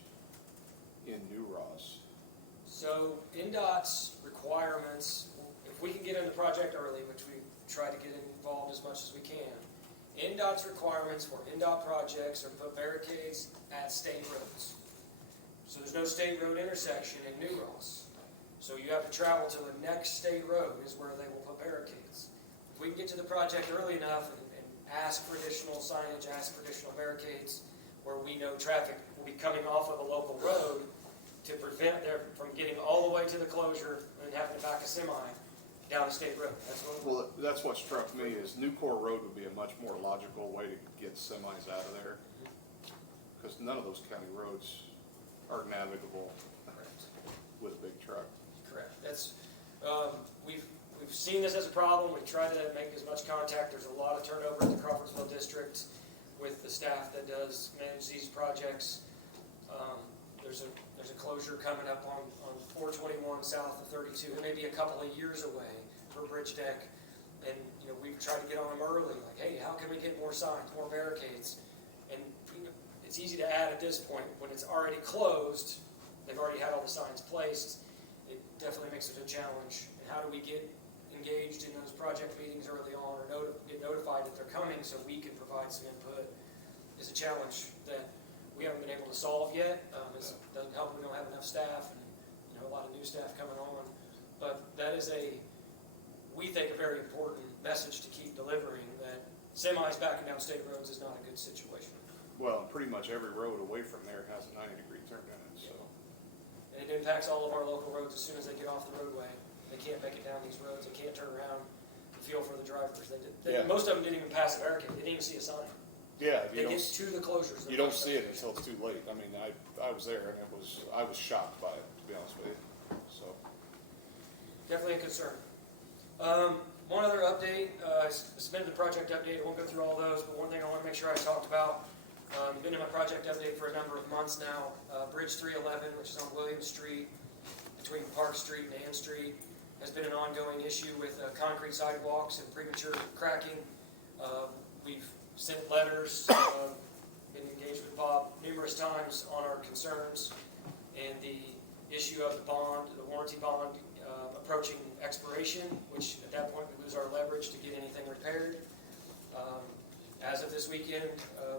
in New Ross. So NDOT's requirements, if we can get in the project early, which we try to get involved as much as we can, NDOT's requirements for NDOT projects are to put barricades at state roads. So there's no state road intersection in New Ross. So you have to travel to the next state road is where they will put barricades. If we can get to the project early enough and ask for additional signage, ask for additional barricades, where we know traffic will be coming off of a local road to prevent them from getting all the way to the closure and having to back a semi down a state road. That's what struck me is Newport Road would be a much more logical way to get semis out of there. Because none of those county roads are navigable with a big truck. Correct. That's we've seen this as a problem. We've tried to make as much contact. There's a lot of turnover in the Crawfordsville district with the staff that does manage these projects. There's a closure coming up on 421 south of 32. It may be a couple of years away for Bridge Deck, and we've tried to get on them early. Like, hey, how can we get more signs, more barricades? And it's easy to add at this point when it's already closed. They've already had all the signs placed. It definitely makes it a challenge. And how do we get engaged in those project meetings early on, or get notified that they're coming so we can provide some input, is a challenge that we haven't been able to solve yet. It doesn't help we don't have enough staff and, a lot of new staff coming on. But that is we think a very important message to keep delivering, that semis backing down state roads is not a good situation. Well, pretty much every road away from there has a 90-degree turn in it, so. And it impacts all of our local roads as soon as they get off the roadway. They can't make it down these roads. They can't turn around and feel for the drivers. Yeah. Most of them didn't even pass the barricade. They didn't even see a sign. Yeah, They get to the closures. you don't see it until it's too late. I mean, I was there and I was shocked by it, to be honest with you, so. Definitely a concern. One other update, I submitted the project update. I won't go through all those, but one thing I want to make sure I talked about, been in my project update for a number of months now. Bridge 311, which is on William Street, between Park Street and Ann Street, has been an ongoing issue with concrete sidewalks and premature cracking. We've sent letters, been engaged with Bob numerous times on our concerns and the issue of the bond, the warranty bond, approaching expiration, which at that point we lose our leverage to get anything repaired. As of this weekend,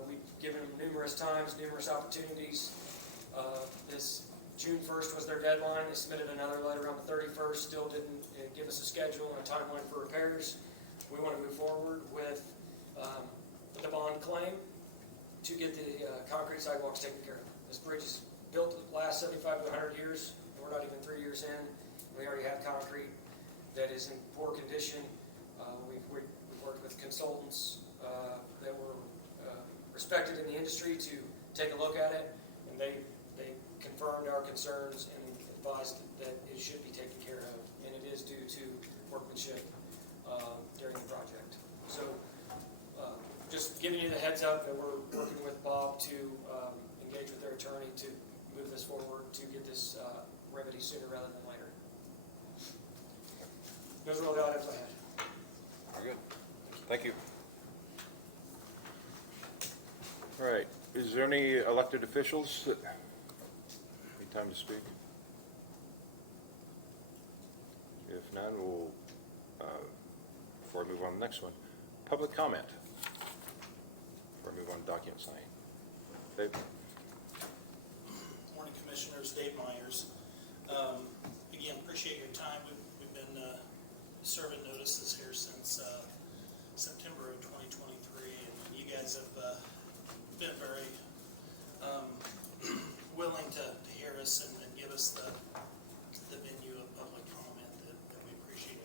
we've given them numerous times, numerous opportunities. This June 1st was their deadline. They submitted another letter on the 31st, still didn't give us a schedule and a timeline for repairs. We want to move forward with the bond claim to get the concrete sidewalks taken care of. This bridge is built to last 75 to 100 years, and we're not even 3 years in. We already have concrete that is in poor condition. We've worked with consultants that were respected in the industry to take a look at it, and they confirmed our concerns and advised that it should be taken care of, and it is due to workmanship during the project. So just giving you the heads up that we're working with Bob to engage with their attorney to move this forward, to get this remedy sooner rather than later. Those are all the items I had. Very good. Thank you. All right, is there any elected officials that need time to speak? If none, we'll, before we move on to the next one, public comment. Before we move on to document signing. Dave? Morning, Commissioners. Dave Myers. Again, appreciate your time. We've been serving notices here since September of 2023, and you guys have been very willing to hear us and give us the venue of public comment that we appreciate.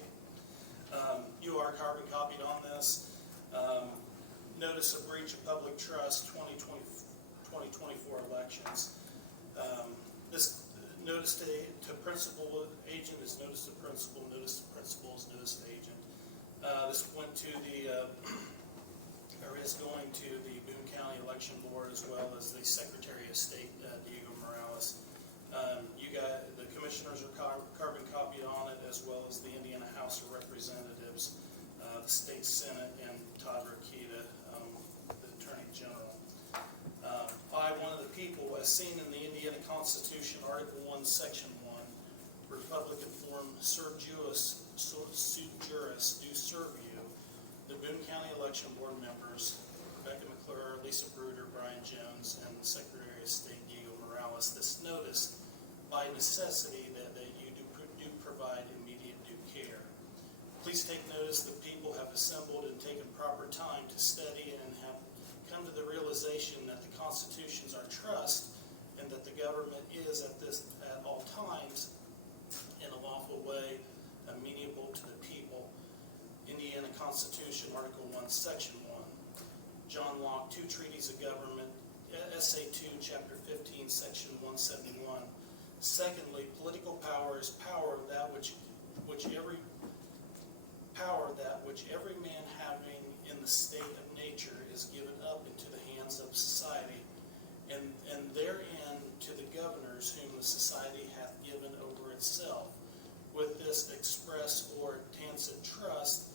You are carbon copied on this. Notice of breach of public trust 2024 elections. This notice to principal agent is notice to principal, notice to principal is notice to agent. This went to is going to the Boone County Election Board as well as the Secretary of State, Diego Morales. The commissioners are carbon copied on it, as well as the Indiana House of Representatives, the State Senate, and Todd Rokita, the Attorney General. I, one of the people, as seen in the Indiana Constitution, Article 1, Section 1, Republican form serve juris, do serve you. The Boone County Election Board members, Rebecca McClure, Lisa Bruder, Brian Jones, and the Secretary of State, Diego Morales, this notice by necessity that you do provide immediate due care. Please take notice that people have assembled and taken proper time to study and have come to the realization that the Constitution is our trust and that the government is at all times in a lawful way amenable to the people. Indiana Constitution, Article 1, Section 1. John Locke, Two Treaties of Government, Essay 2, Chapter 15, Section 171. Secondly, political power is power that which every man having in the state of nature is given up into the hands of society, and therein to the governors whom the society hath given over itself, with this express or tacit trust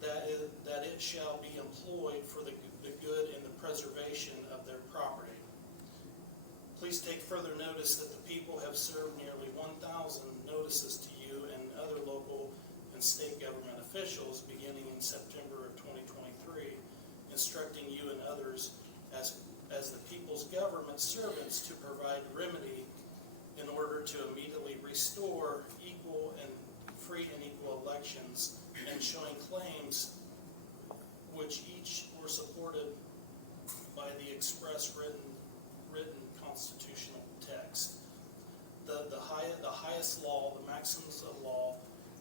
that it shall be employed for the good and the preservation of their property. Please take further notice that the people have served nearly 1,000 notices to you and other local and state government officials beginning in September of 2023, instructing you and others as the people's government government servants to provide remedy in order to immediately restore equal and free and equal elections, and showing claims which each were supported by the express written constitutional text. The highest law, the maxims of law,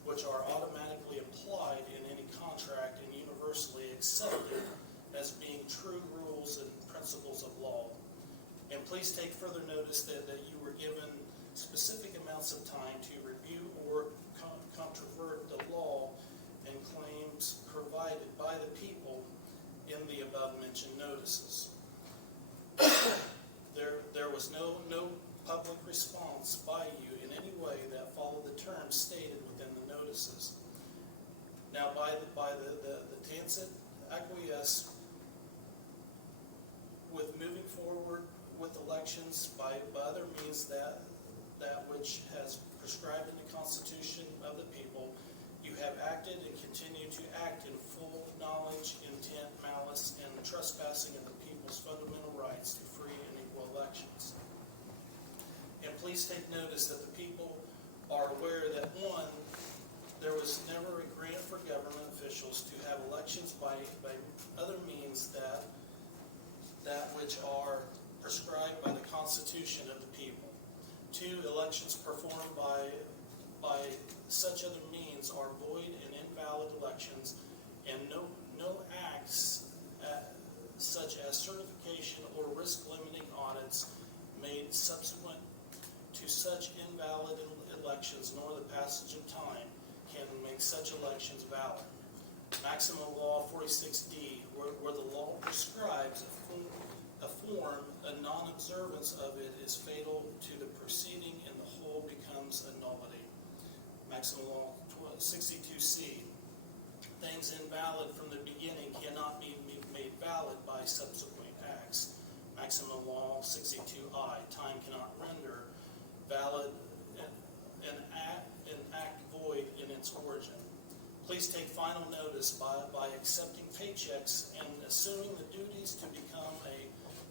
which are automatically applied in any contract and universally accepted as being true rules and principles of law. And please take further notice that you were given specific amounts of time to review or controvert the law and claims provided by the people in the above-mentioned notices. There was no public response by you in any way that followed the terms stated within the notices. Now, by the Tansit acquiesce with moving forward with elections by other means that which has prescribed in the Constitution of the people, you have acted and continue to act in full knowledge, intent, malice, and trespassing of the people's fundamental rights to free and equal elections. And please take notice that the people are aware that, one, there was never a grant for government officials to have elections by other means that which are prescribed by the Constitution of the people. Two, elections performed by such other means are void and invalid elections, and no acts such as certification or risk-limiting audits made subsequent to such invalid elections, nor the passage of time, can make such elections valid. Maximum Law 46D, where the law prescribes a form, a non-observance of it is fatal to the proceeding, and the whole becomes a nullity. Maximum Law 62C, things invalid from the beginning cannot be made valid by subsequent acts. Maximum Law 62I, time cannot render valid an act void in its origin. Please take final notice by accepting paychecks and assuming the duties to become a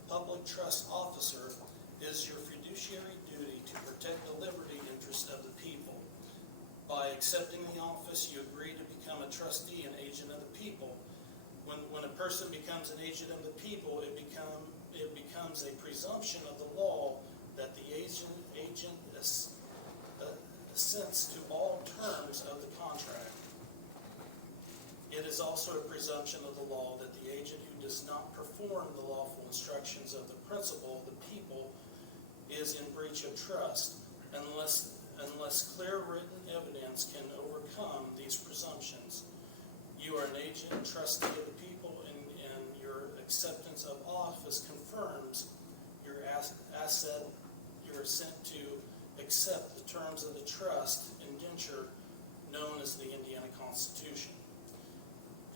public trust officer is your fiduciary duty to protect the liberty interest of the people. By accepting the office, you agree to become a trustee and agent of the people. When a person becomes an agent of the people, it becomes a presumption of the law that the agent assents to all terms of the contract. It is also a presumption of the law that the agent who does not perform the lawful instructions of the principal, the people, is in breach of trust, unless clear written evidence can overcome these presumptions. You are an agent and trustee of the people, and your acceptance of office confirms your assent to accept the terms of the trust indenture known as the Indiana Constitution.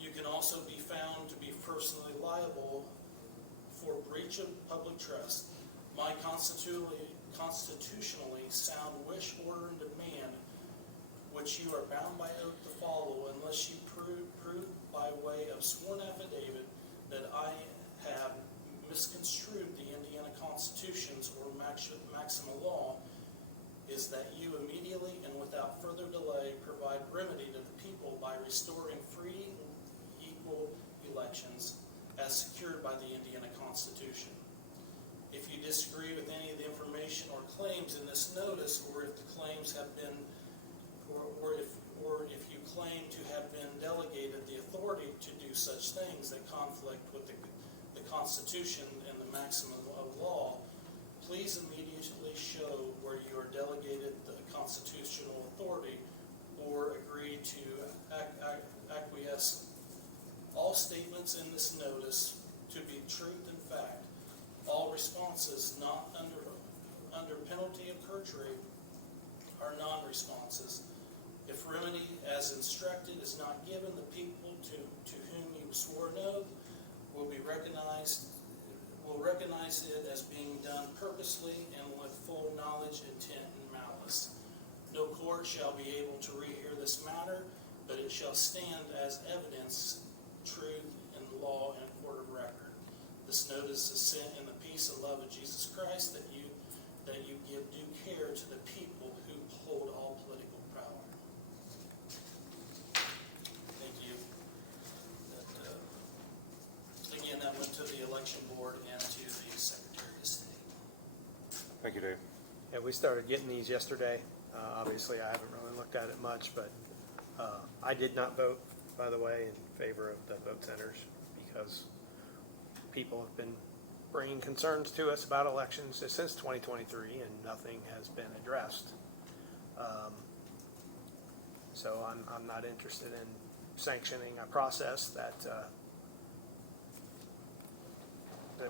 You can also be found to be personally liable for breach of public trust. My constitutionally sound wish, order, and demand, which you are bound by oath to follow unless you prove by way of sworn affidavit that I have misconstrued the Indiana Constitutions or maximum law, is that you immediately and without further delay provide remedy to the people by restoring free, equal elections as secured by the Indiana Constitution. If you disagree with any of the information or claims in this notice, or if the claims have been, or if you claim to have been delegated the authority to do such things that conflict with the Constitution and the maximum of law, please immediately show where you are delegated the constitutional authority or agree to acquiesce. All statements in this notice to be truth and fact. All responses not under penalty of perjury are non-responses. If remedy as instructed is not given, the people to whom you swore an oath will recognize it as being done purposely and with full knowledge, intent, and malice. No court shall be able to rehear this matter, but it shall stand as evidence, truth, and law in a court of record. This notice is sent in the peace and love of Jesus Christ, that you give due care to the people who hold all political power. Thank you. Again, that went to the election board and to the Secretary of State. Thank you, Dave. Yeah, we started getting these yesterday. Obviously, I haven't really looked at it much, but I did not vote, by the way, in favor of the vote centers because people have been bringing concerns to us about elections since 2023, and nothing has been addressed. So I'm not interested in sanctioning a process that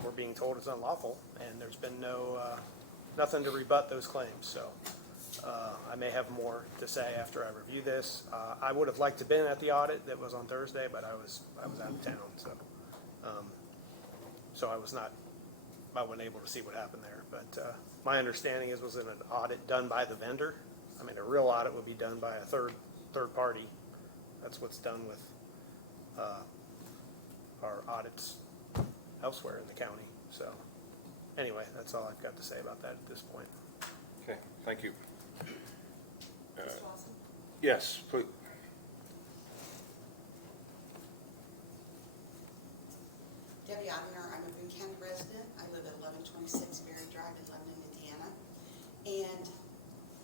we're being told is unlawful, and there's been nothing to rebut those claims. So I may have more to say after I review this. I would have liked to have been at the audit that was on Thursday, but I was out of town, so I wasn't able to see what happened there. But my understanding was it an audit done by the vendor? I mean, a real audit would be done by a third party. That's what's done with our audits elsewhere in the county. So anyway, that's all I've got to say about that at this point. Okay, thank you. Mr. Lawson? Yes, please. Debbie Ottener, I'm a Boone County resident. I live at 1126 Berry Drive in Lebanon, Indiana. And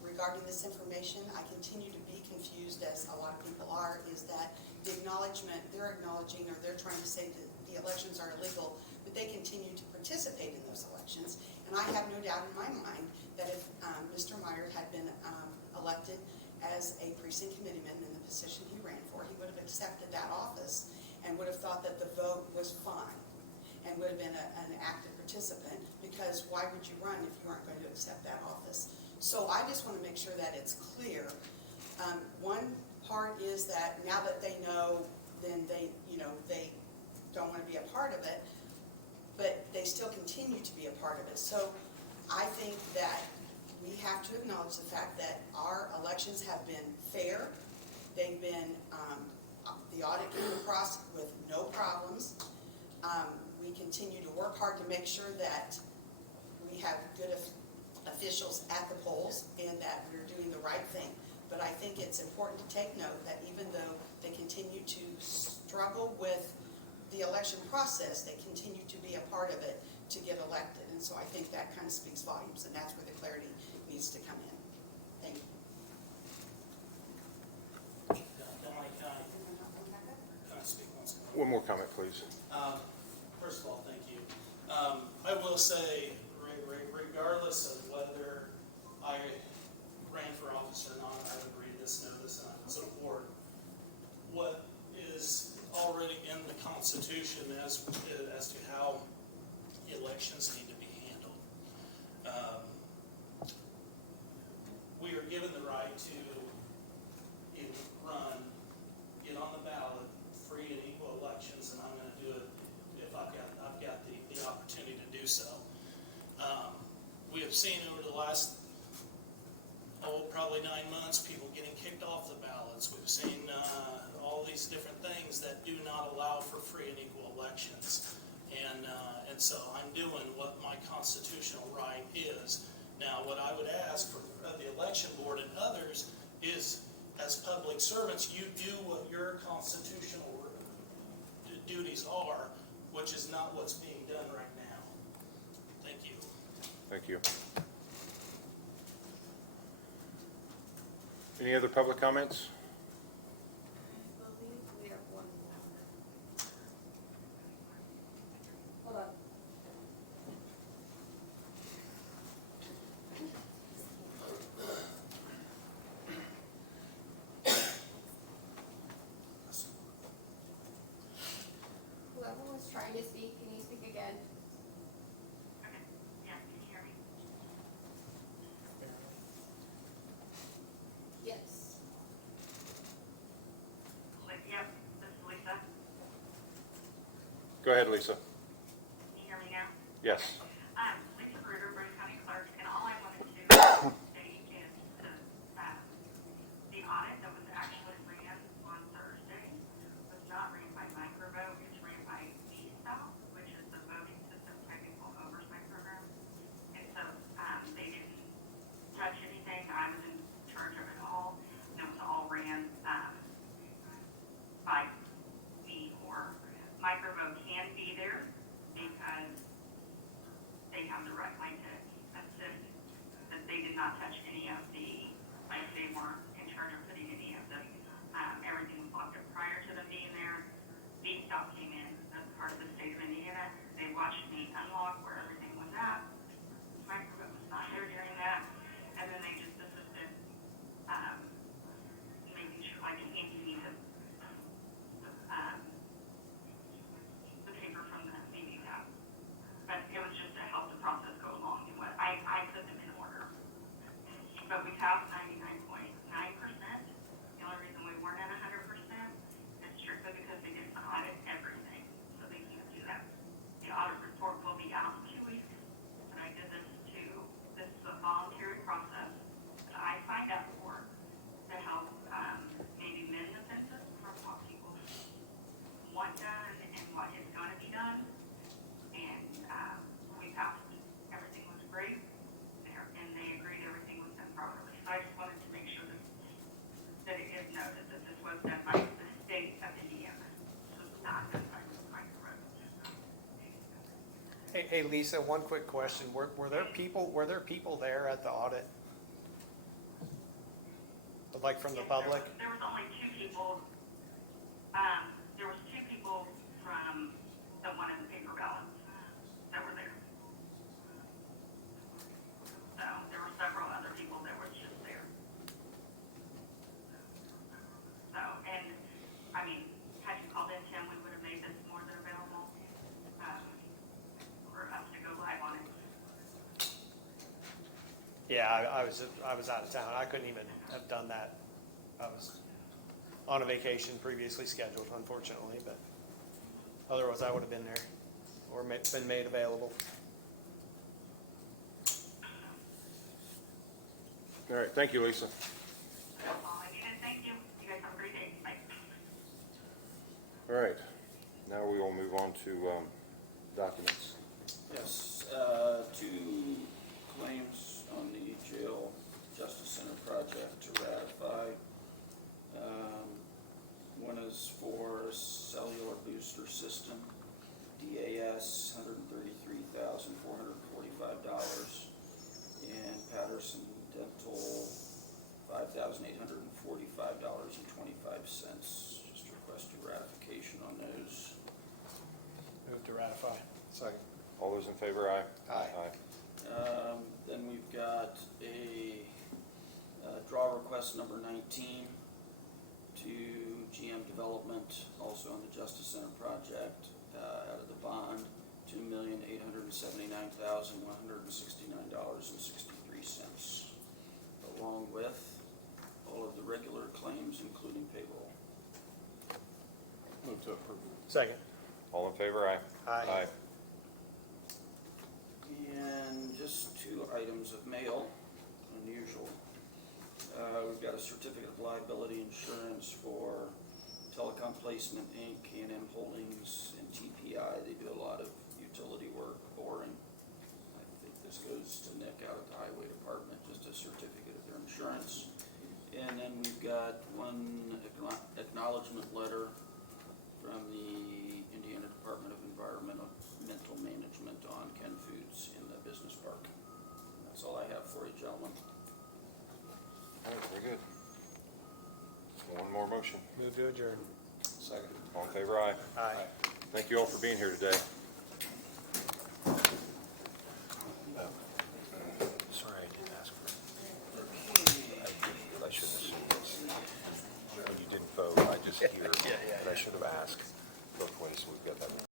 regarding this information, I continue to be confused, as a lot of people are, is that the acknowledgement, they're acknowledging, or they're trying to say that the elections are illegal, but they continue to participate in those elections. And I have no doubt in my mind that if Mr. Meyer had been elected as a precinct committeeman in the position he ran for, he would have accepted that office and would have thought that the vote was fine and would have been an active participant, because why would you run if you aren't going to accept that office? So I just want to make sure that it's clear. One part is that now that they know, then they don't want to be a part of it, but they still continue to be a part of it. So I think that we have to acknowledge the fact that our elections have been fair. They've been, the audit came across with no problems. We continue to work hard to make sure that we have good officials at the polls and that we're doing the right thing. But I think it's important to take note that even though they continue to struggle with the election process, they continue to be a part of it to get elected. And so I think that kind of speaks volumes, and that's where the clarity needs to come in. Thank you. Can I speak once more? One more comment, please. First of all, thank you. I will say, regardless of whether I ran for office or not, I would read this notice and I would support what is already in the Constitution as to how elections need to be handled. We are given the right to run, get on the ballot, free and equal elections, and I'm going to do it if I've got the opportunity to do so. We have seen over the last, probably 9 months, people getting kicked off the ballots. We've seen all these different things that do not allow for free and equal elections. And so I'm doing what my constitutional right is. Now, what I would ask for the election board and others is, as public servants, you do what your constitutional duties are, which is not what's being done right now. Thank you. Thank you. Any other public comments? I believe we have one more. Hold on. Whoever was trying to speak, can you speak again? Okay, yeah, can you hear me? Yes. Yep, this is Lisa. Go ahead, Lisa. Can you hear me now? Yes. Lisa Gruder, Boone County Clerk, and all I wanted to state is the audit that was actually ran on Thursday was not ran by microvote, it's ran by VSTOP, which is the Voting System Technical Oversight Hey Lisa, one quick question. Were there people there at the audit? Like from the public? There was only 2 people. There was 2 people from the one in the paper ballots that were there. So there were several other people that were just there. So, and, I mean, had you called in, Tim, we would have made this more than available, for us to go live on it. Yeah, I was out of town. I couldn't even have done that. I was on a vacation previously scheduled, unfortunately, but otherwise I would have been there or been made available. All right, thank you, Lisa. That's all I needed. Thank you. You guys have a great day. Bye. All right, now we will move on to documents. Yes, 2 claims on the jail justice center project to ratify. One is for cellular booster system, DAS, $133,445, and Patterson Dental, $5,845.25. Just request a ratification on those. Move to ratify. Second. All those in favor, aye? Aye. Then we've got a draw request number 19 to GM Development, also on the Justice Center project, out of the bond, $2,879,169.63, along with all of the regular claims, including payroll. Move to approve. Second. All in favor, aye? Aye. And just 2 items of mail, unusual. We've got a certificate of liability insurance for Telecom Placement Inc., K&M Holdings, and TPI. They do a lot of utility work, boring. I think this goes to Nick out at the Highway Department, just a certificate of their insurance. And then we've got one acknowledgement letter from the Indiana Department of Environmental Management on Ken Foods in the business park. That's all I have for you, gentlemen. All right, very good. One more motion. Move to adjourn. Second. All in favor, aye? Aye. Thank you all for being here today.